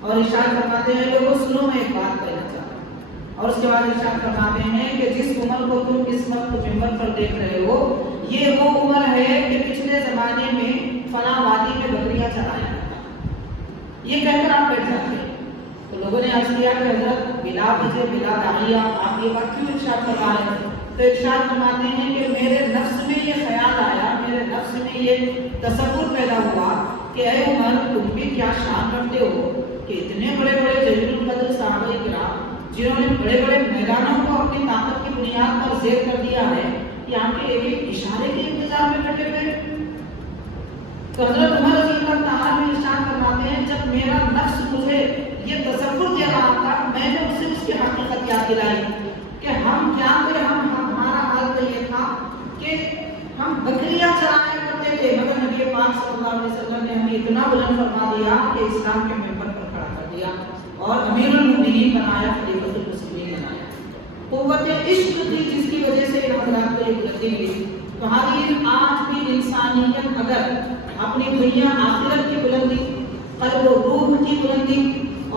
اور ارشاد فرماتے ہیں لوگوں سنو میں ایک بات کہنا چاہتا ہوں. اور اس کے بعد ارشاد فرماتے ہیں کہ جس عمر کو تم اس وقت ممبر پر دیکھ رہے ہو یہ وہ عمر ہے کہ پچھلے زمانے میں فلاں وادی میں بکریاں چرایا کرتا. یہ کہہ کر آپ بیٹھ جاتے ہیں. تو لوگوں نے عرض کیا کہ حضرت بلا وجہ بلا داعیہ آپ یہ بات کیوں ارشاد فرما رہے ہیں؟ تو ارشاد فرماتے ہیں کہ میرے نفس میں یہ خیال آیا، میرے نفس میں یہ تصور پیدا ہوا کہ اے عمر تم بھی کیا شان رکھتے ہو کہ اتنے بڑے بڑے جلیل القدر صحابہ کرام جنہوں نے بڑے بڑے میدانوں کو اپنی طاقت کی بنیاد پر زیر کر دیا ہے، یہاں کے ایک اشارے کے انتظار میں بیٹھے ہوئے. تو حضرت عمر رضی اللہ تعالیٰ میں ارشاد فرماتے ہیں جب میرا نفس مجھے یہ تصور دے رہا تھا میں نے اسے اس کی حقیقت یاد دلائی کہ ہم کیا تھے. ہمارا حال تو یہ تھا کہ ہم بکریاں چرایا کرتے تھے، مگر نبی پاک صلی اللہ علیہ وسلم نے ہمیں اتنا بلند فرما دیا کہ اسلام کے ممبر پر کھڑا کر دیا اور امیر المؤمنین بنایا، خلیفۃ المسلمین بنایا. قوت عشق تھی جس کی وجہ سے حضرات کو یہ بلندی ملی. تو حالین آج بھی انسانیت اگر اپنی دنیا آخرت کی بلندی، قلب و روح کی بلندی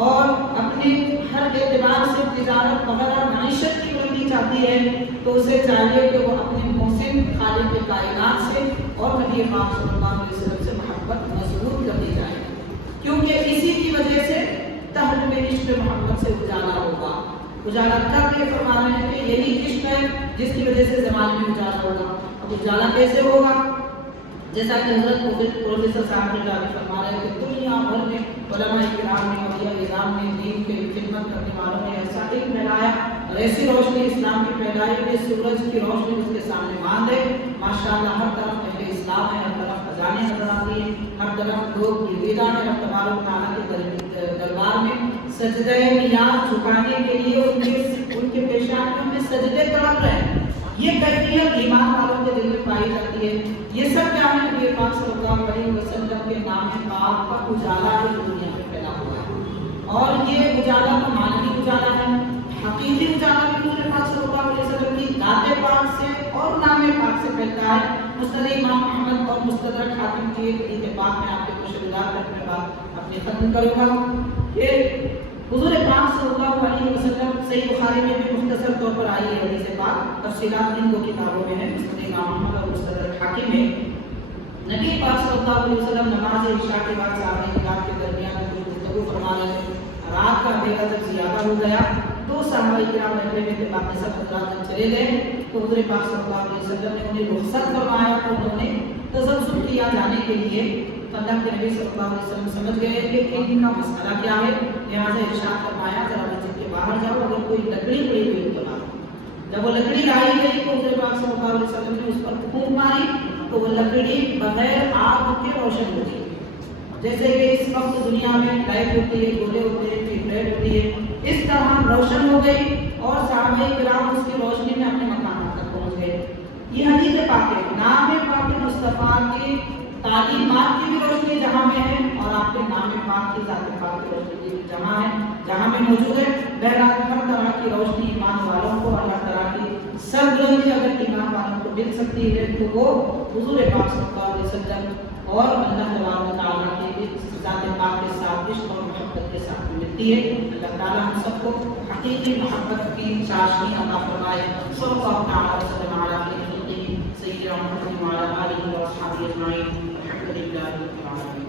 اور اپنے ہر اعتبار سے تجارت وغیرہ معیشت کی بلندی چاہتی ہے تو اسے چاہیے کہ وہ اپنے محسن خالق کائنات سے اور نبی پاک صلی اللہ علیہ وسلم سے محبت مضبوط کر دی جائے، کیونکہ اسی کی وجہ سے تحت میں عشق محمد سے اجالا ہوگا. اجالا کر کے فرما رہے ہیں کہ یہی عشق ہے جس کی وجہ سے زمان میں اجالا ہوگا. اب اجالا کیسے ہوگا؟ جیسا کہ حضرت پروفیسر صاحب نے فرما رہے ہیں کہ دنیا بھر میں علماء کرام نے اولیاء اعظام نے دین کی خدمت کرنے والوں نے ایسا علم پھیلایا اور ایسی روشنی اسلام کی پھیلائی کہ سورج کی روشنی اس کے سامنے باندھ ہے. ماشاءاللہ ہر طرف اہل اسلام ہے، ہر طرف خزانے نظر آتی ہیں، ہر طرف لوگ گرویدہ ہیں رب تبارک تعالیٰ کے دربار میں سجدہ نیاز جھکانے کے لیے ان کے پیشانیوں میں سجدے تڑپ رہے ہیں. یہ کیفیت ایمان والوں کے دل میں پائی جاتی ہے. یہ سب کیا ہے؟ نبی پاک صلی اللہ علیہ وسلم کے نام پاک کا اجالا ہے جو دنیا میں پھیلا ہوا ہے. اور یہ اجالا تو معنوی اجالا ہے، حقیقی اجالا بھی نبی پاک صلی اللہ علیہ وسلم کی ذات پاک سے اور نام پاک سے پھیلتا ہے. مسند امام احمد اور مستدرک حاکم کی حدیث پاک میں آپ کے مشاہدات کرنے کے بعد اپنے ختم کروں گا کہ حضور پاک صلی اللہ علیہ وسلم صحیح بخاری میں بھی مختصر طور پر آئی ہے حدیث پاک، تفصیلات ان دو کتابوں میں ہیں، مسند امام احمد اور مستدرک حاکم میں. نبی پاک صلی اللہ علیہ وسلم نماز عشاء کے بعد صحابہ کرام کے درمیان کچھ گفتگو فرما رہے تھے. رات کا اندھیرا جب زیادہ ہو گیا تو صحابہ کرام بیٹھے ہوئے تھے، باقی سب حضرات جب چلے گئے تو حضور پاک صلی اللہ علیہ وسلم نے انہیں رخصت فرمایا تو انہوں نے تذبذب کیا جانے کے لیے. اللہ کے نبی صلی اللہ علیہ وسلم سمجھ گئے کہ ان کا مسئلہ کیا ہے، لہٰذا ارشاد فرمایا ذرا مسجد کے باہر جاؤ، اگر کوئی لکڑی پڑی ہوئی تو لاؤ. جب وہ لکڑی لائی گئی تو حضور پاک صلی اللہ علیہ وسلم نے اس پر پھونک ماری تو وہ لکڑی بغیر آگ کے روشن ہوتی ہے. جیسے کہ اس وقت دنیا میں لائٹ ہوتی ہے، گولے ہوتے ہیں، ٹیوب لائٹ ہوتی ہے، اس طرح روشن ہو گئی اور صحابہ کرام اس کی روشنی میں اپنے مقامات تک پہنچ گئے. یہ حدیث پاک ہے. نام پاک مصطفیٰ کی تعلیمات کی بھی روشنی جہاں میں ہے اور آپ کے نام پاک کی ذات پاک کی روشنی بھی جہاں میں موجود ہے. بہرحال ہر طرح کی روشنی ایمان والوں کو اللہ تعالیٰ کی سربلندی اگر ایمان والوں کو مل سکتی ہے تو وہ حضور پاک صلی اللہ علیہ وسلم اور اللہ تبارک و تعالیٰ کی ذات پاک کے ساتھ عشق اور محبت کے ساتھ ملتی ہے. اللہ تعالیٰ ہم سب کو حقیقی محبت کی چاشنی عطا فرمائے. صلی اللہ تعالیٰ وسلم علی خلیقہ سیدنا محمد وعلی آلہ واصحابہ اجمعین. الحمد للہ رب العالمین.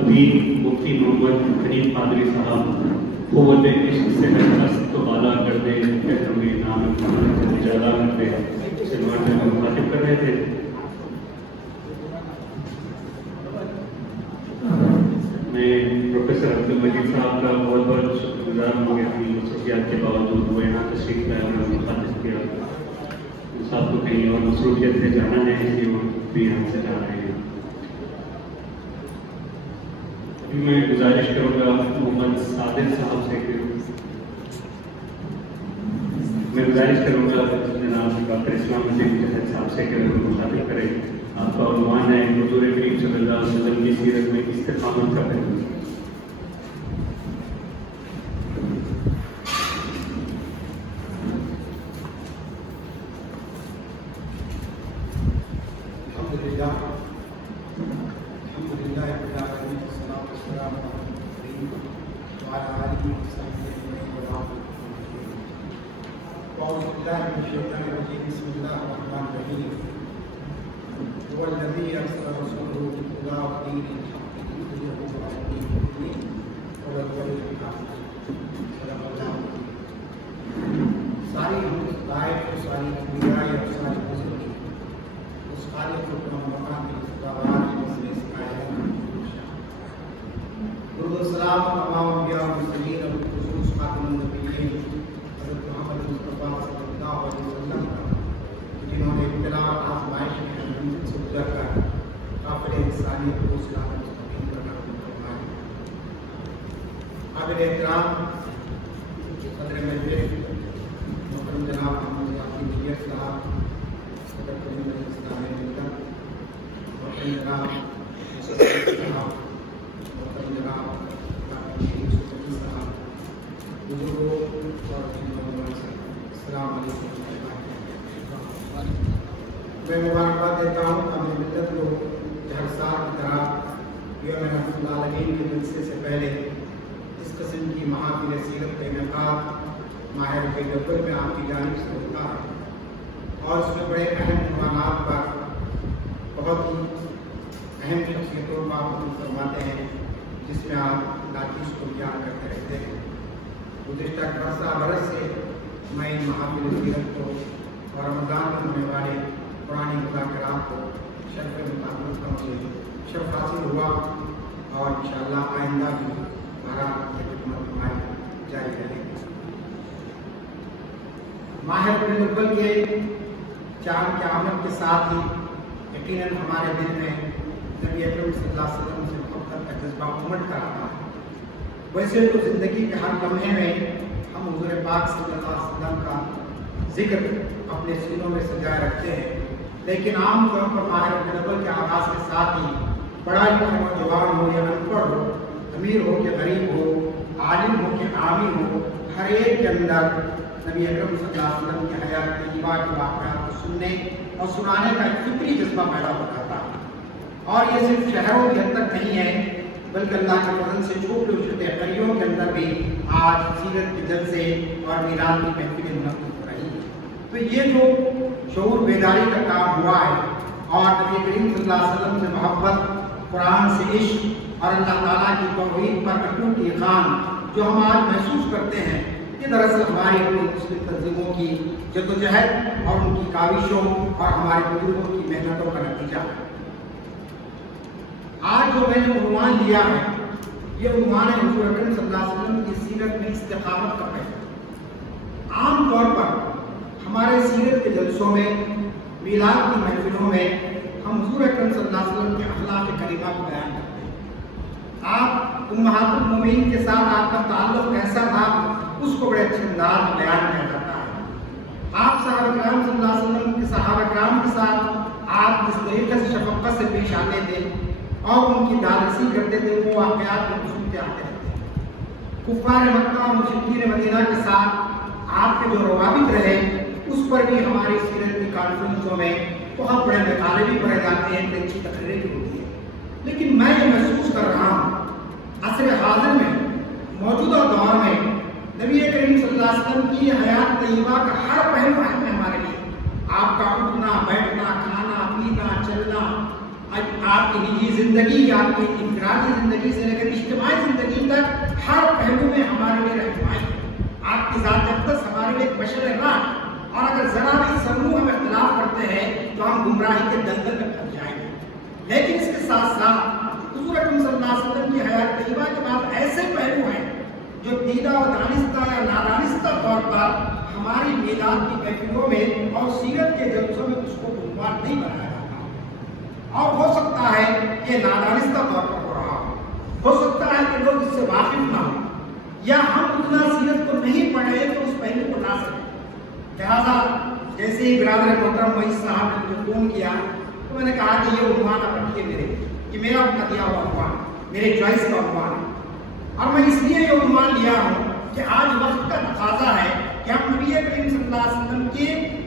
ابھی مفتی محمد غنی قادری صاحب قوت عشق سے ہست کو بالا کر دیں کہ ہمیں نام اجازہ کرتے سلمان سے مخاطب کر رہے تھے. میں پروفیسر عبد المجید صاحب کا بہت بہت شکر گزار ہوں کہ اپنی مصروفیات کے باوجود وہ یہاں تشریف لائے اور مخاطب کیا. صاحب کو کہیں اور مصروفیت سے جانا ہے اس لیے وہ بھی یہاں سے جا رہے ہیں. میں گزارش کروں گا محمد صادق صاحب سے جناب ڈاکٹر اسلام الدین جہد صاحب سے کہ وہ مخاطب کریں. آپ کا عنوان ہے حضور کریم صلی اللہ علیہ وسلم کی سیرت میں استقامت کا پہلو. میں مبارکباد دیتا ہوں اپنی ملت کو ہر سال کی طرح یوم رحمت العالمین کے جلسے سے پہلے اس قسم کی محافل سیرت کا انعقاد ماہ ربیع الاول میں آپ کی جانب سے ہوتا ہے اور اس میں بڑے اہم عنوانات پر بہت ہی اہم شخصیتوں کا آپ فرماتے ہیں جس میں آپ ناچیز کو بیان کرتے رہتے ہیں. گزشتہ 10 برس سے میں ان محافل سیرت کو اور رمضان میں ہونے والے قرآن مذاکرات کو شرف مطابق کا مجھے شرف حاصل ہوا اور انشاءاللہ آئندہ بھی ہمارا یہ خدمت ہماری جاری رہے گی. ماہ ربیع الاول کے چاند کے آمد کے ساتھ ہی یقیناً ہمارے دل میں نبی اکرم صلی اللہ علیہ وسلم سے محبت کا جذبہ امٹ کر آتا ہے. ویسے تو زندگی کے ہر لمحے میں ہم حضور پاک صلی اللہ علیہ وسلم کا ذکر اپنے سینوں میں سجائے رکھتے ہیں، لیکن عام طور پر ماہ ربیع الاول کے آغاز کے ساتھ ہی بڑا ہی نوجوان ہو یا ان پڑھ ہو، امیر ہو کہ غریب ہو، عالم ہو کہ عامی ہو، ہر ایک کے اندر نبی اکرم صلی اللہ علیہ وسلم کی حیات طیبہ کے واقعات کو سننے اور سنانے کا ایک فطری جذبہ پیدا ہو جاتا ہے. اور یہ صرف شہروں کی حد تک نہیں ہے بلکہ اللہ کے فضل سے چھوٹے چھوٹے قریوں کے اندر بھی آج سیرت کے جلسے اور میلاد کی محفلیں منعقد ہو رہی ہیں. تو یہ جو شعور بیداری کا کام ہوا ہے اور نبی کریم صلی اللہ علیہ وسلم سے محبت، قرآن سے عشق اور اللہ تعالیٰ کی توحید پر اٹوٹ یقین جو ہم آج محسوس کرتے ہیں، یہ دراصل ہماری مسلم تنظیموں کی جدوجہد اور ان کی کاوشوں اور ہمارے بزرگوں کی محنتوں کا نتیجہ ہے. آج جو میں نے عنوان لیا ہے یہ عنوان ہے حضور اکرم صلی اللہ علیہ وسلم کی سیرت میں استقامت کا پہلو. عام طور پر ہمارے سیرت کے جلسوں میں، میلاد کی محفلوں میں हम हुजूर अकरम सल्लल्लाहु अलैहि वसल्लम के अखलाक करीमा को बयान करते हैं। आप उम्महातुल मोमिनीन के साथ आपका ताल्लुक कैसा था उसको बड़े अच्छे अंदाज में बयान किया जाता है। आप सहाबा किराम सल्लल्लाहु अलैहि वसल्लम के सहाबा किराम के साथ आप जिस तरीके से शफक़त से पेश आते थे और उनकी दादरसी करते थे, वो वाक़यात में सुनते आते रहते। कुफ़ार मक्का और मुशरिकीन मदीना के साथ आपके जो रवाबित रहे उस पर भी हमारी सीरत की कॉन्फ्रेंसों में बहुत बड़े मकाले भी पढ़े जाते हैं, अच्छी तकरीरें भी होती है। लेकिन मैं ये महसूस कर रहा हूँ असर हाज़िर में मौजूदा दौर में नबी करीम सल्लल्लाहु अलैहि वसल्लम की हयात तय्यबा का हर पहलू अहम है हमारे लिए। आपका उठना बैठना, खाना पीना, चलना, आपकी निजी ज़िंदगी, आपकी इंफरादी ज़िंदगी से लेकर इज्तिमाई ज़िंदगी तक हर पहलू में हमारे लिए रहनुमाई है। आपकी ज़ात अक़दस हमारे लिए एक मशअल राह, और अगर ज़रा भी समूह में इख्तिलाफ करते हैं तो हम गुमराही के दलदल में फंस जाएंगे। लेकिन इसके साथ साथ हुज़ूर अकरम सल्लल्लाहु अलैहि वसल्लम की हयात तय्यबा के बाद ऐसे पहलू हैं जो दीदा व दानिस्ता या नादानिस्ता तौर पर हमारी मीलाद की महफिलों में और सीरत के जलसों में उसको गुमराह नहीं बनाया जाता। और हो सकता है कि नादानिस्ता तौर पर हो रहा हो सकता है कि लोग इससे वाकिफ ना हो, या हम उतना सीरत को नहीं पढ़े तो उस पहलू को ला सकें। लिहाजा जैसे ही बिरादर मोहतरम मईस साहब ने मुझे फ़ोन किया तो मैंने कहा कि ये उन्वान आप रखिए मेरे, ये मेरा अपना दिया हुआ उन्वान, मेरे चॉइस का उन्वान है। और मैं इसलिए ये उन्वान लिया हूँ कि आज वक्त का तकाजा है कि हम नबी करीम सल्लल्लाहु अलैहि वसल्लम की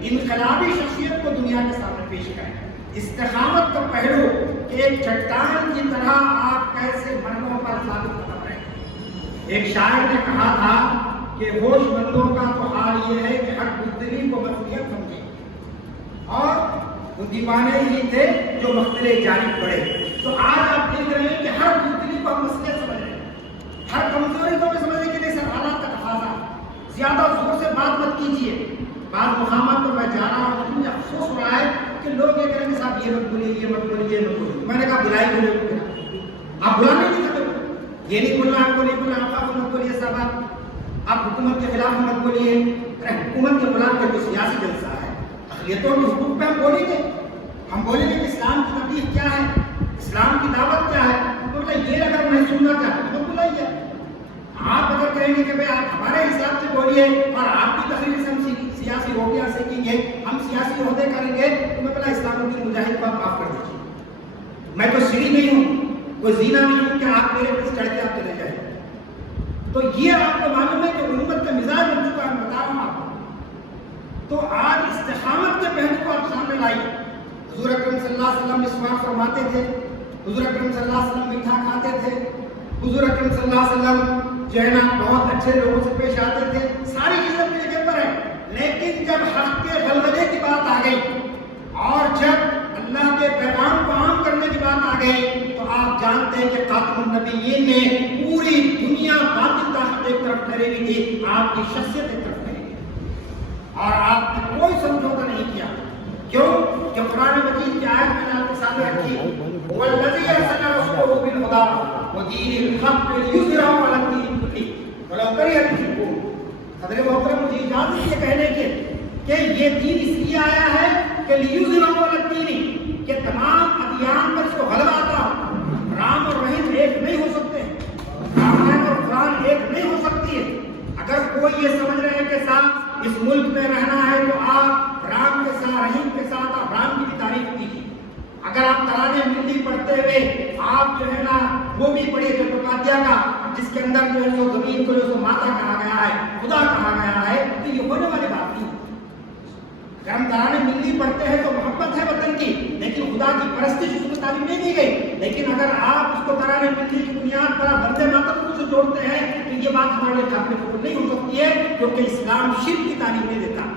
इनकलाबी शख्सियत को दुनिया के सामने पेश करें। इस्तिकामत का पहलू कि एक चट्टान की तरह आप कैसे मर्दों पर साबित कदम रहे। एक शायर ने कहा था कि होशमंदों का तो हाल ये है कि हर बुज़दिली को मसलियत समझे, और वो दीवाने ही थे जो मसले जारी पड़े। तो आज आप देख रहे हैं कि हर बुज़दिली को हम मसलियत समझ रहे हैं, हर कमजोरी को भी समझने के लिए सब हालात का तकाज़ा। ज्यादा जोर से बात मत कीजिए। बाद मुकामात पर मैं जा रहा हूँ, मुझे अफसोस हो रहा है कि लोग ये कहेंगे साहब ये मत बोलिए, ये मत बोलिए, ये मत बोलिए। मैंने कहा बुलाई बोले, आप बुलाने नहीं सकते, ये नहीं बोलना, आपको नहीं बोलना, आप मत बोलिए साहब, आप हुकूमत के खिलाफ मत बोलिए। हुकूमत के खिलाफ कोई सियासी जलसा है, अक़लियतों के हुकूक पे हम बोलेंगे, हम बोलेंगे कि इस्लाम की तबलीग क्या है, इस्लाम की दावत क्या है। तो ये अगर नहीं सुनना चाहते तो बुलाइए। आप अगर कहेंगे कि भाई आप हमारे हिसाब से बोलिए और आपकी तकरीर से हम सियासी रोटियां सेकेंगे, हम सियासी ओहदे करेंगे, तो मैं बोला इस्लामुद्दीन मुजाहिद को आप माफ कर दीजिए। मैं तो सीढ़ी नहीं हूँ, कोई जीना नहीं हूँ कि आप मेरे पर चढ़ के आप चले जाए। तो ये आपको मालूम है कि उम्मत का मिजाज बन चुका है, बता रहा हूँ आपको। तो आज इस्तिकामत के पहलू को आप सामने लाइए। हुज़ूर अकरम सल्लल्लाहु अलैहि वसल्लम मिसवाक फरमाते थे, हुज़ूर अकरम सल्लल्लाहु अलैहि वसल्लम मीठा खाते थे, हुज़ूर अकरम सल्लल्लाहु अलैहि वसल्लम जो है ना बहुत अच्छे लोगों से पेश आते थे। सारी चीज़ें अपनी जगह पर है, लेकिन जब हक़ के गलबे की बात आ गई और जब अल्लाह के पैगाम को आम करने की बात आ गई, तो आप जानते हैं कि खातमुन नबिय्यीन ने पूरी दुनिया बातिल ताकत एक तरफ ठहरी थी, आपकी शख्सियत एक तरफ ठहरी थी, और आपने कोई समझौता नहीं किया। क्यों? कि कुरान मजीद की आयत मैंने आपके सामने रखी, वल्लज़ी अरसला रसूलहु बिल हुदा व दीनिल हक़ लियुज़हिरहु अला दीनि कुल्लिही वलौ करिहल मुश्रिकून। हज़रत मोहतरम मुझे इजाज़त है कहने के कि ये दीन इसलिए आया है कि लियुज़हिरहु अला दीनि, कि तमाम अदियान पर इसको गलबा आता हो। राम और रहीम एक नहीं हो सकते, रामायण और कुरान एक नहीं हो सकती है। अगर कोई ये समझ रहे हैं कि साहब इस मुल्क में रहना है तो आप राम के साथ, रहीम के साथ आप राम की भी तारीफ कीजिए। अगर आप तराने मिल्ली पढ़ते हुए आप जो है ना वो भी पढ़िए चट्टोपाध्याय का, जिसके अंदर जो है सो जमीन को जो सो माता कहा गया है, खुदा कहा गया है, तो ये होने वाली बात नहीं। अगर हम तराने मिल्ली पढ़ते हैं तो मोहब्बत है वतन की, लेकिन खुदा की परस्तिश उसको तालीम नहीं दी गई। लेकिन अगर आप उसको तराने मिल्ली की बुनियाद पर वंदे मातरम से जोड़ते हैं तो ये बात हमारे लिए काफी कबूल नहीं हो सकती है, क्योंकि इस्लाम शिर्क की तालीम नहीं देता।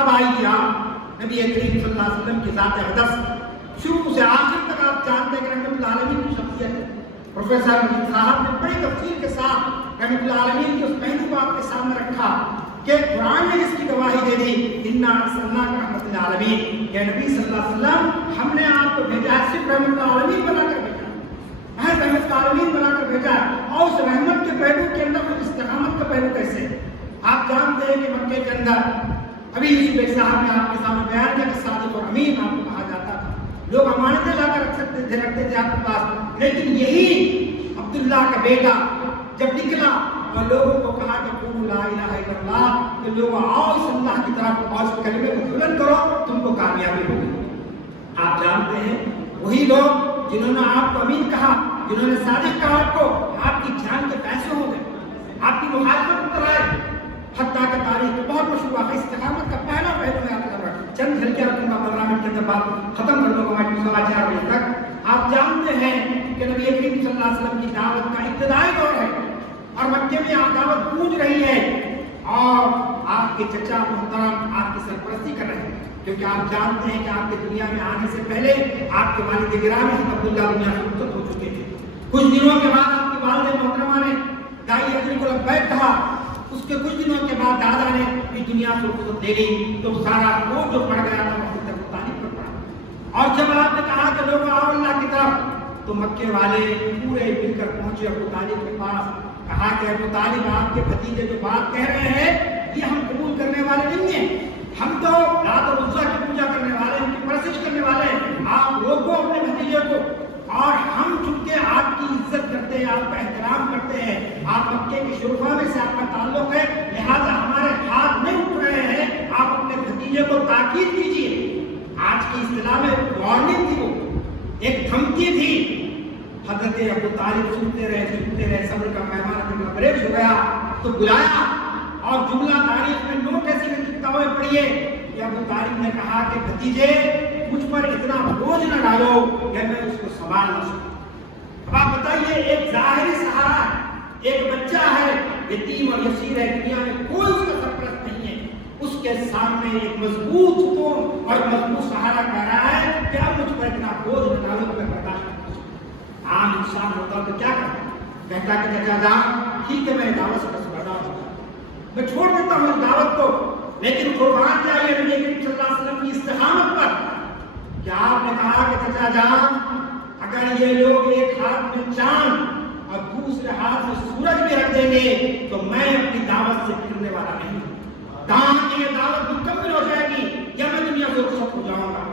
अब आइए आप नबी करीम सल्लल्लाहु अलैहि वसल्लम की ज़ात अक़दस शुरू से आखिर तक आप जानते हैं कि रहमतुल आलमीन की शख्सियत है। प्रोफेसर मजीद साहब ने बड़ी तफसील के साथ रहमतुल आलमीन के उस पहलू को आपके सामने रखा कि कुरान ने इसकी गवाही दे दी, इन्ना अर्सलनाका रहमतुल आलमीन, कि नबी सल्लल्लाहु अलैहि वसल्लम हमने आपको भेजा सिर्फ रहमतुल आलमीन बनाकर भेजा, महज रहमतुल आलमीन बनाकर भेजा। और उस रहमत के पहलू के अंदर उस इस्तिकामत का पहलू कैसे? आप जानते हैं कि मक्के के अंदर अभी यूसुफ साहब ने आपके सामने बयान किया कि सादिक और अमीन आपको कहा जाता था। लोग अमानतें लाकर रखते थे आपके पास। लेकिन यही अब्दुल्ला का बेटा जब निकला और लोगों को कहा कि कुलू ला इलाहा इल्लल्लाह, कि लोग आओ इस अल्लाह की तरफ और इस कलमे को बुलंद करो, तुमको कामयाबी होगी। आप जानते हैं वही लोग जिन्होंने आपको अमीन कहा, जिन्होंने साजिश कहा आपको, आपकी जान के पैसे हो गए, आपकी मुखालफत कराए। हत्ता का तारीख बहुत मशहूर है। इस्तिकामत का पहला पहलू मैं आपको चंद झलकियां रखूंगा, 15 मिनट के अंदर बात खत्म कर दूंगा मैं 4:15 बजे तक। आप जानते हैं कि नबी करीम सल्लल्लाहु अलैहि वसल्लम की दावत का इब्तिदाई दौर है और मक्के में दावत गूंज रही है और आपके चचा मोहतरम आपकी सरपरस्ती कर रहे हैं, क्योंकि आप जानते हैं कि आपके दुनिया में आने से पहले आपके वालिद गिरामी अब्दुल्ला दुनिया से रुखसत हो चुके थे। कुछ दिनों के बाद आपकी वालिद मोहतरमा ने दाई अजल को लब्बैक कहा, उसके कुछ दिनों के बाद दादा ने भी दुनिया से रुखसत ले ली, तो सारा बोझ जो पड़ गया था वो तक तारीफ पर पड़ा। और जब आपने कहा कि लोग आओ अल्लाह की तरफ, तो मक्के वाले पूरे मिलकर पहुंचे अबू तालिब के पास, कहा कि अबू तालिब आपके भतीजे जो बात कह रहे हैं ये हम कबूल करने वाले नहीं हैं, हम तो रात और उज़्ज़ा की पूजा करने वाले, उनकी परस्तिश करने वाले हैं, आप रोको अपने भतीजे को। और हम चूंकि आपकी इज्जत करते हैं, आपका एहतराम करते हैं, आप मक्के के शुरफा में से आपका ताल्लुक है, लिहाजा हमारे हाथ नहीं उठ रहे हैं, आप अपने भतीजे को ताकीद कीजिए। आज की इस्तिलाह में वार्निंग थी, वो एक धमकी थी। हजरत अबू तालिब सुनते रहे, सब्र का पैमाना जब ब्रेक हो गया तो बुलाया और जुमला तारीख में नोट ऐसे लिखता हुए पढ़िए कि अबू तालिब ने कहा कि भतीजे मुझ पर इतना बोझ न डालो कि मैं उसको संभाल न सकूं। अब आप बताइए, एक जाहिरी सहारा, एक बच्चा है, यतीम और यसीर है, दुनिया में कोई उसका सरपरस्त नहीं है, उसके सामने एक मजबूत सुकून और मजबूत सहारा कह रहा है कि अब मुझ पर इतना बोझ न डालो कि मैं बर्दाश्त न कर सकूं। आम इंसान होता तो क्या करता? कहता कि चाचा जान ठीक है, मैं दावत से बर्दाश्त होगा, मैं छोड़ देता हूँ दावत को, लेकिन कुर्बान जाइए नबी करीम सल्लल्लाहु अलैहि वसल्लम की इस्तिकामत पर। क्या आपने कहा कि चाचा जान अगर ये लोग एक हाथ में चांद और दूसरे हाथ में सूरज भी रख देंगे तो मैं अपनी दावत से फिरने वाला नहीं हूं। दान ये दावत मुकम्मल हो जाएगी या मैं दुनिया से रुखसत हो जाऊंगा।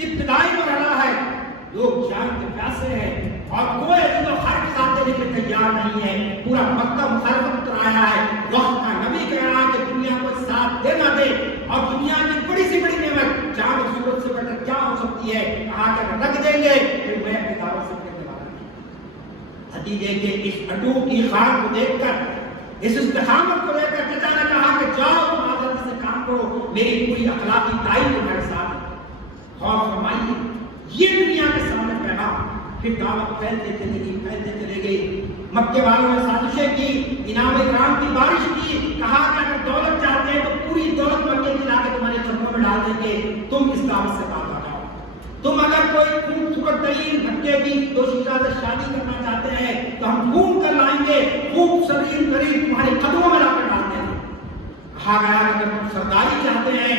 इब्तिदाई मरहला है, लोग जान के प्यासे हैं और कोई तो हर साथ देने के लिए तैयार नहीं है। पूरा मक्का मुखालफत कर आया है। वक्त का नबी कह रहा है कि दुनिया को साथ दे ना दे, और दुनिया की बड़ी सी बड़ी नेमत चांद और सूरज से बढ़कर क्या हो सकती है? कहा कि अगर रख देंगे फिर मैं अपनी दावत से करने वाला नहीं। भतीजे के इस अटूट की खान को देखकर, इस इस्तिकामत को लेकर चाचा ने कहा कि जाओ तुम आज़ादी से काम करो, मेरी पूरी अखलाकी दाई तुम्हारे साथ है। और फरमाइए ये दुनिया के सामने पैगाम। फिर दावत फैलते चले गई। मक्के वालों ने साजिशें की, इनाम इकराम की बारिश की, कहा कि अगर दौलत चाहते हैं तो पूरी दौलत मक्के की लाके तुम्हारे खत्मों में डाल देंगे, तुम इस दावत से बात आ जाओ। तुम अगर कोई खूबसूरत तरीन मक्के की दोशीला से शादी करना चाहते हैं तो हम ढूंढ कर लाएंगे, खूबसूरत तरीन तुम्हारे कदमों में लाकर डाल देंगे। कहा गया अगर तुम सरदारी चाहते हैं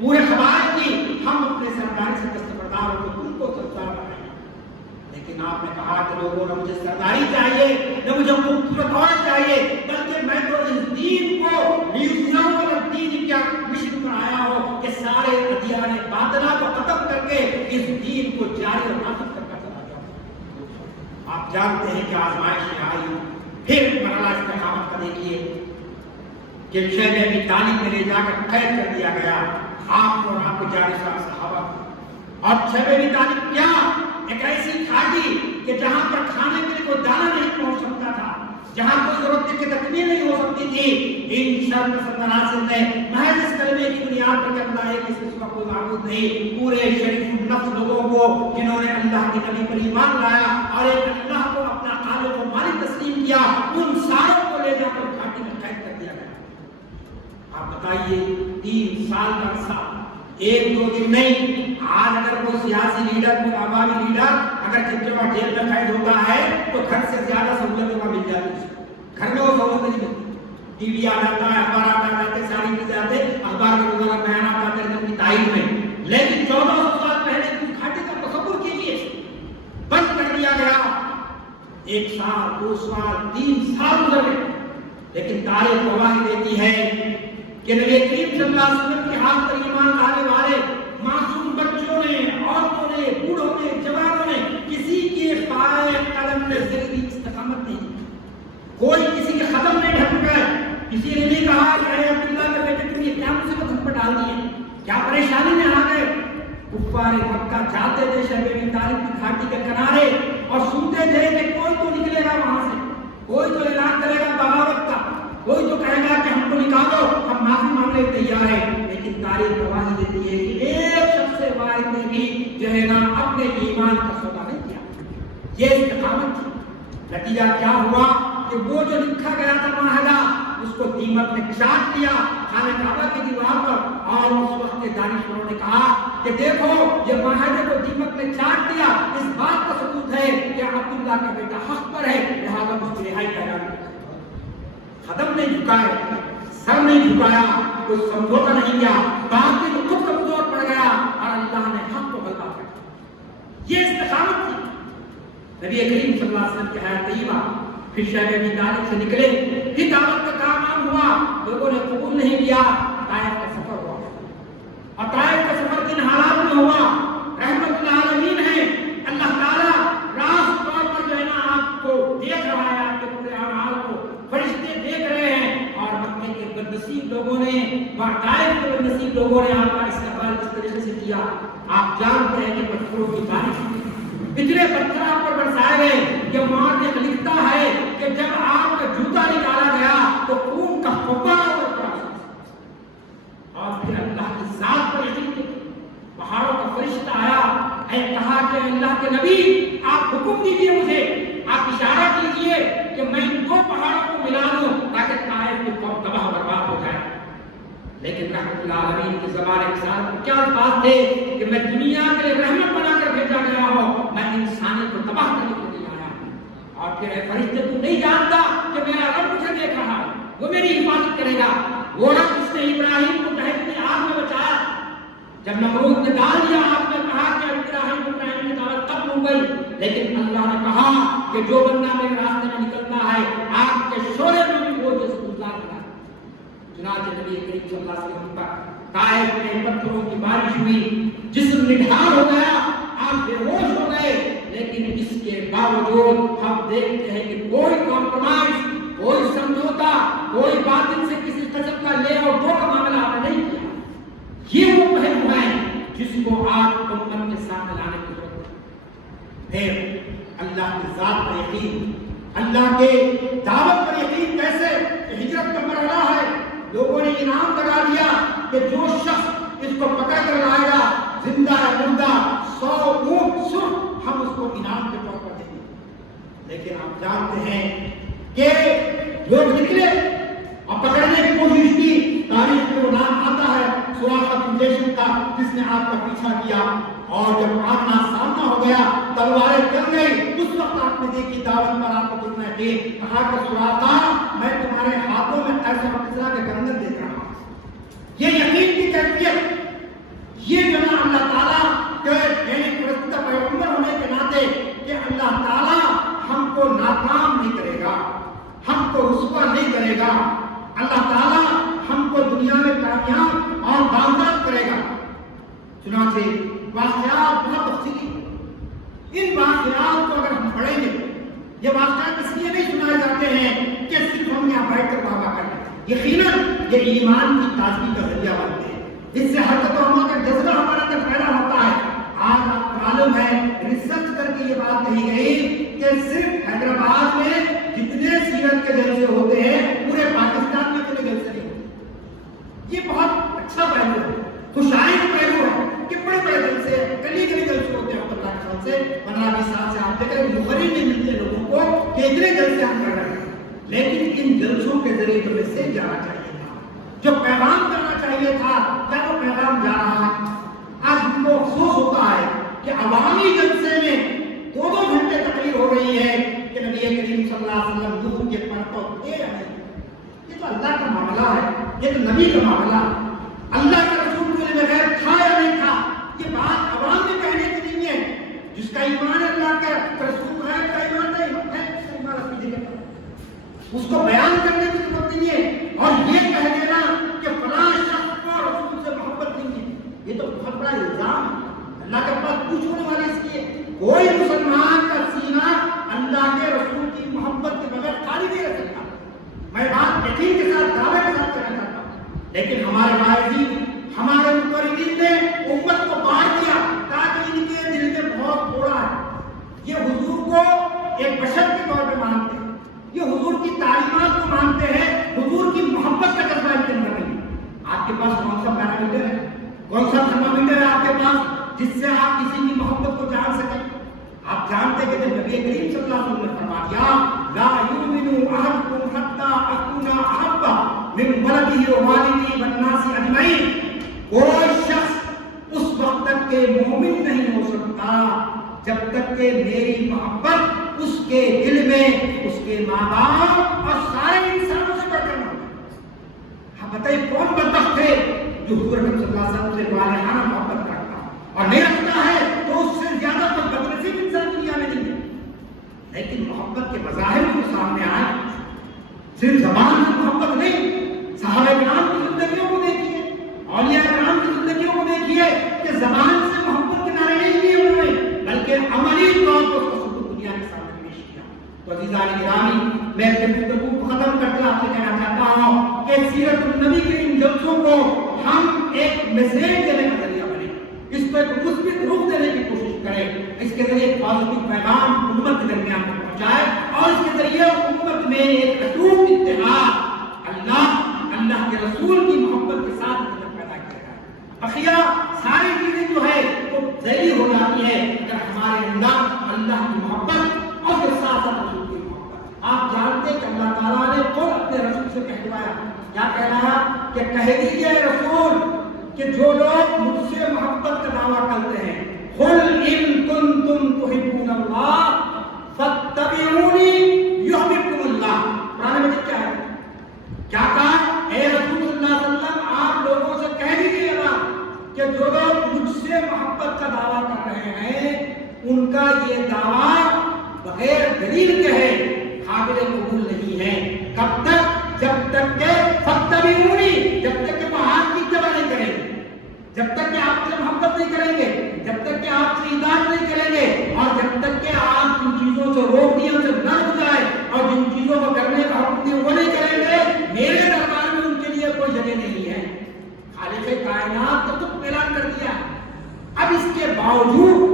पूरे खबार की, हम अपने सरदारी से दस्तबरदार हो तो तुमको सरदार बनाएंगे। लेकिन आपने कहा कि लोगों ने मुझे सरदारी चाहिए, न मुझे खूबसूरत औरत चाहिए, बल्कि मैं तो इस दीन को म्यूजियम और दीन क्या मिशन पर आया हो कि सारे अदियाने बातिला को खत्म करके इस दीन को जारी और नाफिज करके चला जाऊं। आप जानते हैं कि आजमाइश आई, फिर मरहला इस्तिकामत का देखिए कि शहर में भी तालीम में ले जाकर कैद कर दिया गया आपको और आपके जानिसार सहाबा। और शहर में तालीम क्या एक ऐसी घाटी कि जहां पर खाने के लिए कोई दाना नहीं पहुंच सकता था, जहां कोई जरूरत की तकमील नहीं हो सकती थी। इन सरनासिर ने महज इस कलमे की बुनियाद पर कहता है कि इसका कोई माबूद नहीं, पूरे शरीफ नफ्स लोगों को जिन्होंने अल्लाह के नबी पर ईमान लाया और एक अल्लाह को अपना खालिक और मालिक तस्लीम किया, उन सारों को ले जाकर घाटी में कैद कर दिया गया। आप बताइए 3 साल का अरसा, 1-2 दिन नहीं। आज अगर कोई सियासी लीडर, कोई आवामी लीडर अगर चिपचिपा जेल में कैद होता है तो घर से ज्यादा सहूलत वहां मिल जाती है। घर में वो सहूलत नहीं मिलती। टीवी आ जाता है, अखबार आ जाते, सारी चीजें आते, अखबार में रोजाना बयान आता है अपनी तारीख में। लेकिन 1400 साल पहले की घाटी का तसव्वुर कीजिए, बंद कर दिया गया। 1 साल, 2 साल, 3 साल गुजर गए, लेकिन तारीख गवाही देती है कि नबी करीम सल्लल्लाहु अलैहि वसल्लम के हाथ पर ईमान लाने वाले मासूम बच्चों ने, औरतों ने, क्या परेशानी में आ गए। कुफ्फारे मक्का जाते थे शब अबी तालिब की घाटी के किनारे और सुनते थे कि कोई तो निकलेगा वहां से, कोई तो ऐलान करेगा बगावत का, कोई तो कहेगा कि हमको निकालो, हम माफी मांगने तैयार हैं। लेकिन तारीख गवाही देती है कि एक शख्स वाहिद ने भी जो है ना अपने ईमान का सौदा नहीं किया। ये इस्तिकामत थी। नतीजा क्या हुआ कि वो जो लिखा गया था माहदा, उसको दीमक ने चाट लिया खाने काबा की दीवार पर। और उस वक्त के दानिशवरों ने कहा कि देखो ये माहदे को दीमक ने चाट दिया, इस बात का सबूत है कि अब्दुल्लाह का बेटा हक पर है, लिहाजा उसकी रिहाई का ऐलान किया। कदम नहीं झुकाए, सर नहीं झुकाया, कोई समझौता नहीं किया, बाकी तो खुद कमजोर पड़ गया और अल्लाह ने हक को गलबा कर दिया। ये इस्तिकामत थी। नबी करीम सल्लल्लाहु अलैहि वसल्लम की हयात तय्यबा फिर शब अबी तालिब से निकले, फिर दावत का काम आम हुआ, लोगों ने कबूल नहीं किया। ताइफ का सफर हुआ और ताइफ का सफर किन हालात में हुआ? रहमतुल आलमीन है अल्लाह ताला रास्त तौर पर जो है ना आपको देख रहा है, आपके पूरे अमाल को फरिश्ते देख रहे हैं। और मक्के के बदनसीब लोगों ने, ताइफ के बदनसीब लोगों ने आपका इस्तकबाल किस तरीके से किया आप जानते हैं कि पत्थरों की बारिश, इतने पत्थर आप पर बरसाए गए। ये मुआर्रिख लिखता है कि जब आपका जूता निकाला गया तो खून का फव्वारा पड़ा और फिर अल्लाह की जात पर यकीन किया। पहाड़ों का फरिश्ता आया, कहा कि अल्लाह के नबी आप हुक्म दीजिए मुझे, आप इशारा कीजिए कि मैं दो पहाड़ों को मिला दूं ताकि ताइफ की कौम तबाह बर्बाद हो जाए। लेकिन रहमतुल आलमीन की ज़बान के साथ क्या अल्फाज थे कि मैं दुनिया के लिए रहमत बनाकर भेजा गया हूं, मैं इंसानियत को तबाह करने के लिए आया हूं। और फिर फरिश्ते तू नहीं जानता कि मेरा रब मुझे देख रहा है, वो मेरी हिफाजत करेगा। वो रब जिसने इब्राहिम को दहकती आग में बचाया, जब नमरूद ने डाल दिया आग में, कहा कि इब्राहिम की दावत कब हो गई, लेकिन अल्लाह ने कहा कि जो बंदा मेरे रास्ते में निकलता है आग के शोले में भी वो जैसे गुजार है। चुनांचे नबी करीम सल्लल्लाहु अलैहि वसल्लम पर ताइफ में पत्थरों की बारिश हुई, जिस्म निढाल हो गया, आप बेहोश हो गए। लेकिन इसके बावजूद हम देखते हैं कि कोई कॉम्प्रोमाइज, कोई समझौता, कोई बातिल से किसी किस्म का ले और दो का मामला आपने नहीं किया। ये वो पहलू है जिसको आज उम्मत के सामने लाने की जरूरत है। फिर अल्लाह की जात पर यकीन, अल्लाह के दावत पर यकीन कैसे? हिजरत का मरहला है, लोगों ने इनाम लगा दिया कि जो शख्स इसको पकड़ कर लाएगा जिंदा या मुर्दा 100 ऊंट सुर्ख हम उसको इनाम के तौर पर देंगे। लेकिन आप जानते हैं कि लोग निकले और पकड़ने की कोशिश की। तारीख में वो नाम आता है सुराका बिन जैशिम का, जिसने आपका पीछा किया और जब आमना सामना हो गया, तलवारें चल गई। उस वक्त आपने देखी दावत पर आपको कितना कि कहा कि सुराका मैं तुम्हारे हाथों में ऐसा किसरा के गंदन देख रहा हूं। ये यकीन की कैफियत, ये जो ना अल्लाह ताला के मेरे प्रस्तुत पैगंबर होने के नाते कि अल्लाह ताला हमको नाकाम नहीं करेगा, हमको रुस्वा नहीं करेगा, अल्लाह ताला हमको दुनिया में कामयाब और बामयाब करेगा। चुनांचे वाक़यात बहुत तफसीली, इन वाक़यात को अगर हम पढ़ेंगे, ये वाक़यात इसलिए नहीं सुनाए जाते हैं कि सिर्फ हम यहाँ बैठकर बाबा कर लें। यकीनन ये ईमान की ताज़गी का जरिया बनते हैं, इससे हरकत और का जज्बा हमारे अंदर पैदा होता है। आज आपको मालूम है रिसर्च करके ये बात कही गई कि सिर्फ हैदराबाद में जितने सीरत के जलसे होते हैं पूरे पाकिस्तान में इतने जलसे नहीं होते। ये बहुत अच्छा पहलू है, खुशाइन पहलू है कि बड़े बड़े जलसे गली गली जलसे होते हैं। 15 से 15-20 साल से आप देखें मुखरी नहीं मिलते लोगों को कि इतने जलसे हम कर रहे हैं। लेकिन इन जलसों के जरिए तो मैसेज जाना चाहिए था, जो पैगाम करना चाहिए था, क्या वो पैगाम जा रहा है? आज हमको अफसोस होता है कि अवामी जलसे में 2-2 घंटे तकरीर हो रही है कि नबी करीम सल्लल्लाहु अलैहि वसल्लम दूर के परतों थे या नहीं। ये तो अल्लाह का मामला है, ये तो नबी का मामला। अल्लाह का रसूल को बगैर था या नहीं था, ये बात अवाम में कहने की नहीं है। जिसका ईमान अल्लाह का रसूल है, का ईमान नहीं है, उसको बयान करने की जरूरत नहीं है। और ये कह देना कि फलां शख्स को रसूल से मोहब्बत नहीं है, ये तो बहुत बड़ा इल्जाम है। अल्लाह के पास पूछने वाले इसलिए कोई मुसलमान का सीना अल्लाह के रसूल की मोहब्बत के बगैर खाली नहीं रह सकता। मैं बात यकीन के साथ दावे के साथ करना चाहता हूँ, लेकिन हमारे वाइजी, हमारे मुतमर्रिदीन ने उम्मत को बांट दिया ताकि इनके दिल में बहुत थोड़ा है, ये हुजूर को एक बशर के तौर पे मानते हैं, ये हुजूर की तालीमात को मानते हैं, हुजूर की मोहब्बत का जज्बा इनके अंदर नहीं। आपके पास कौन सा पैरामीटर है, कौन सा थर्मामीटर है आपके पास जिससे आप किसी की मोहब्बत को जान सकें? आप जानते हैं कि जब नबी करीम सल्लल्लाहु अलैहि वसल्लम ने फरमा दिया ला युमिनु अहदुकुम हत्ता अकुना अहब्बा मिन वलदिही व वालिदिही वन नासी अजमईन, कोई शख्स उस वक्त तक के मोमिन नहीं हो सकता जब तक कि मेरी मोहब्बत उसके दिल में उसके माँ बाप और सारे इंसानों से बढ़कर ना हो। हाँ बताइए कौन बदबख्त है जो हुजूर अकरम सल्लल्लाहु अलैहि वसल्लम से वालिहाना मोहब्बत रखता और नहीं रखता है तो उससे ज्यादा कोई बदनसीब इंसान दुनिया में नहीं है। लेकिन मोहब्बत के मज़ाहिर जो सामने आए, सिर्फ ज़बान से मोहब्बत नहीं, सहाबा किराम की जिंदगियों को देखिए, औलिया किराम की जिंदगियों को देखिए कि ज़बान से मोहब्बत के नारे नहीं दिए उन्होंने, बल्कि अमली तौर पर उसको सबको दुनिया के सामने पेश किया। तो अज़ीज़ान गिरामी, मैं अपनी गुफ्तगू को खत्म करके आपसे कहना चाहता हूँ कि सीरत नबी के इन जलसों को हम एक मैसेज देने का जरिया बने, इस पर एक मुस्बित रुख देने की कोशिश करें, इसके जरिए पॉजिटिव पैगाम उम्मत के दरमियान पहुंचाए और इसके जरिए उम्मत में एक अटूट इत्तेहाद अल्लाह के रसूल की मोहब्बत के साथ पैदा किया जाए। अखिया सारी चीजें जो है वो ज़ैली हो जाती है अगर हमारे अंदर अल्लाह की मोहब्बत और उसके साथ साथ रसूल की मोहब्बत। आप जानते हैं कि अल्लाह ताला ने कौन अपने रसूल से कहलवाया, क्या कह रहा कि कह दीजिए रसूल कि जो लोग मुझसे मोहब्बत का दावा करते हैं, कुल इन कुंतुम तुहिब्बूनल्लाह फत्तबिऊनी युहिब्बुकुमुल्लाह। कुरान में क्या है, क्या कहा, ए रसूल सल्लल्लाहु अलैहि वसल्लम आप लोगों से कह दीजिएगा कि जो लोग मुझसे मोहब्बत का दावा कर रहे हैं उनका ये दावा बगैर दलील के है, काबिल कबूल नहीं है। कब तक? जब तक के फत्तबिऊनी, जब तक के वो आपकी इत्तिबा नहीं करेंगे, जब तक कि आपसे मोहब्बत नहीं करेंगे, जब तक कि आपसे इताअत नहीं करेंगे और जब तक कि आप जिन चीजों से रोक दिए उनसे न हो जाए और जिन चीजों को करने का हुक्म दिया वो नहीं करेंगे, मेरे दरबार में उनके लिए कोई जगह नहीं है। खालिक़े कायनात ने तो ऐलान कर दिया, अब इसके बावजूद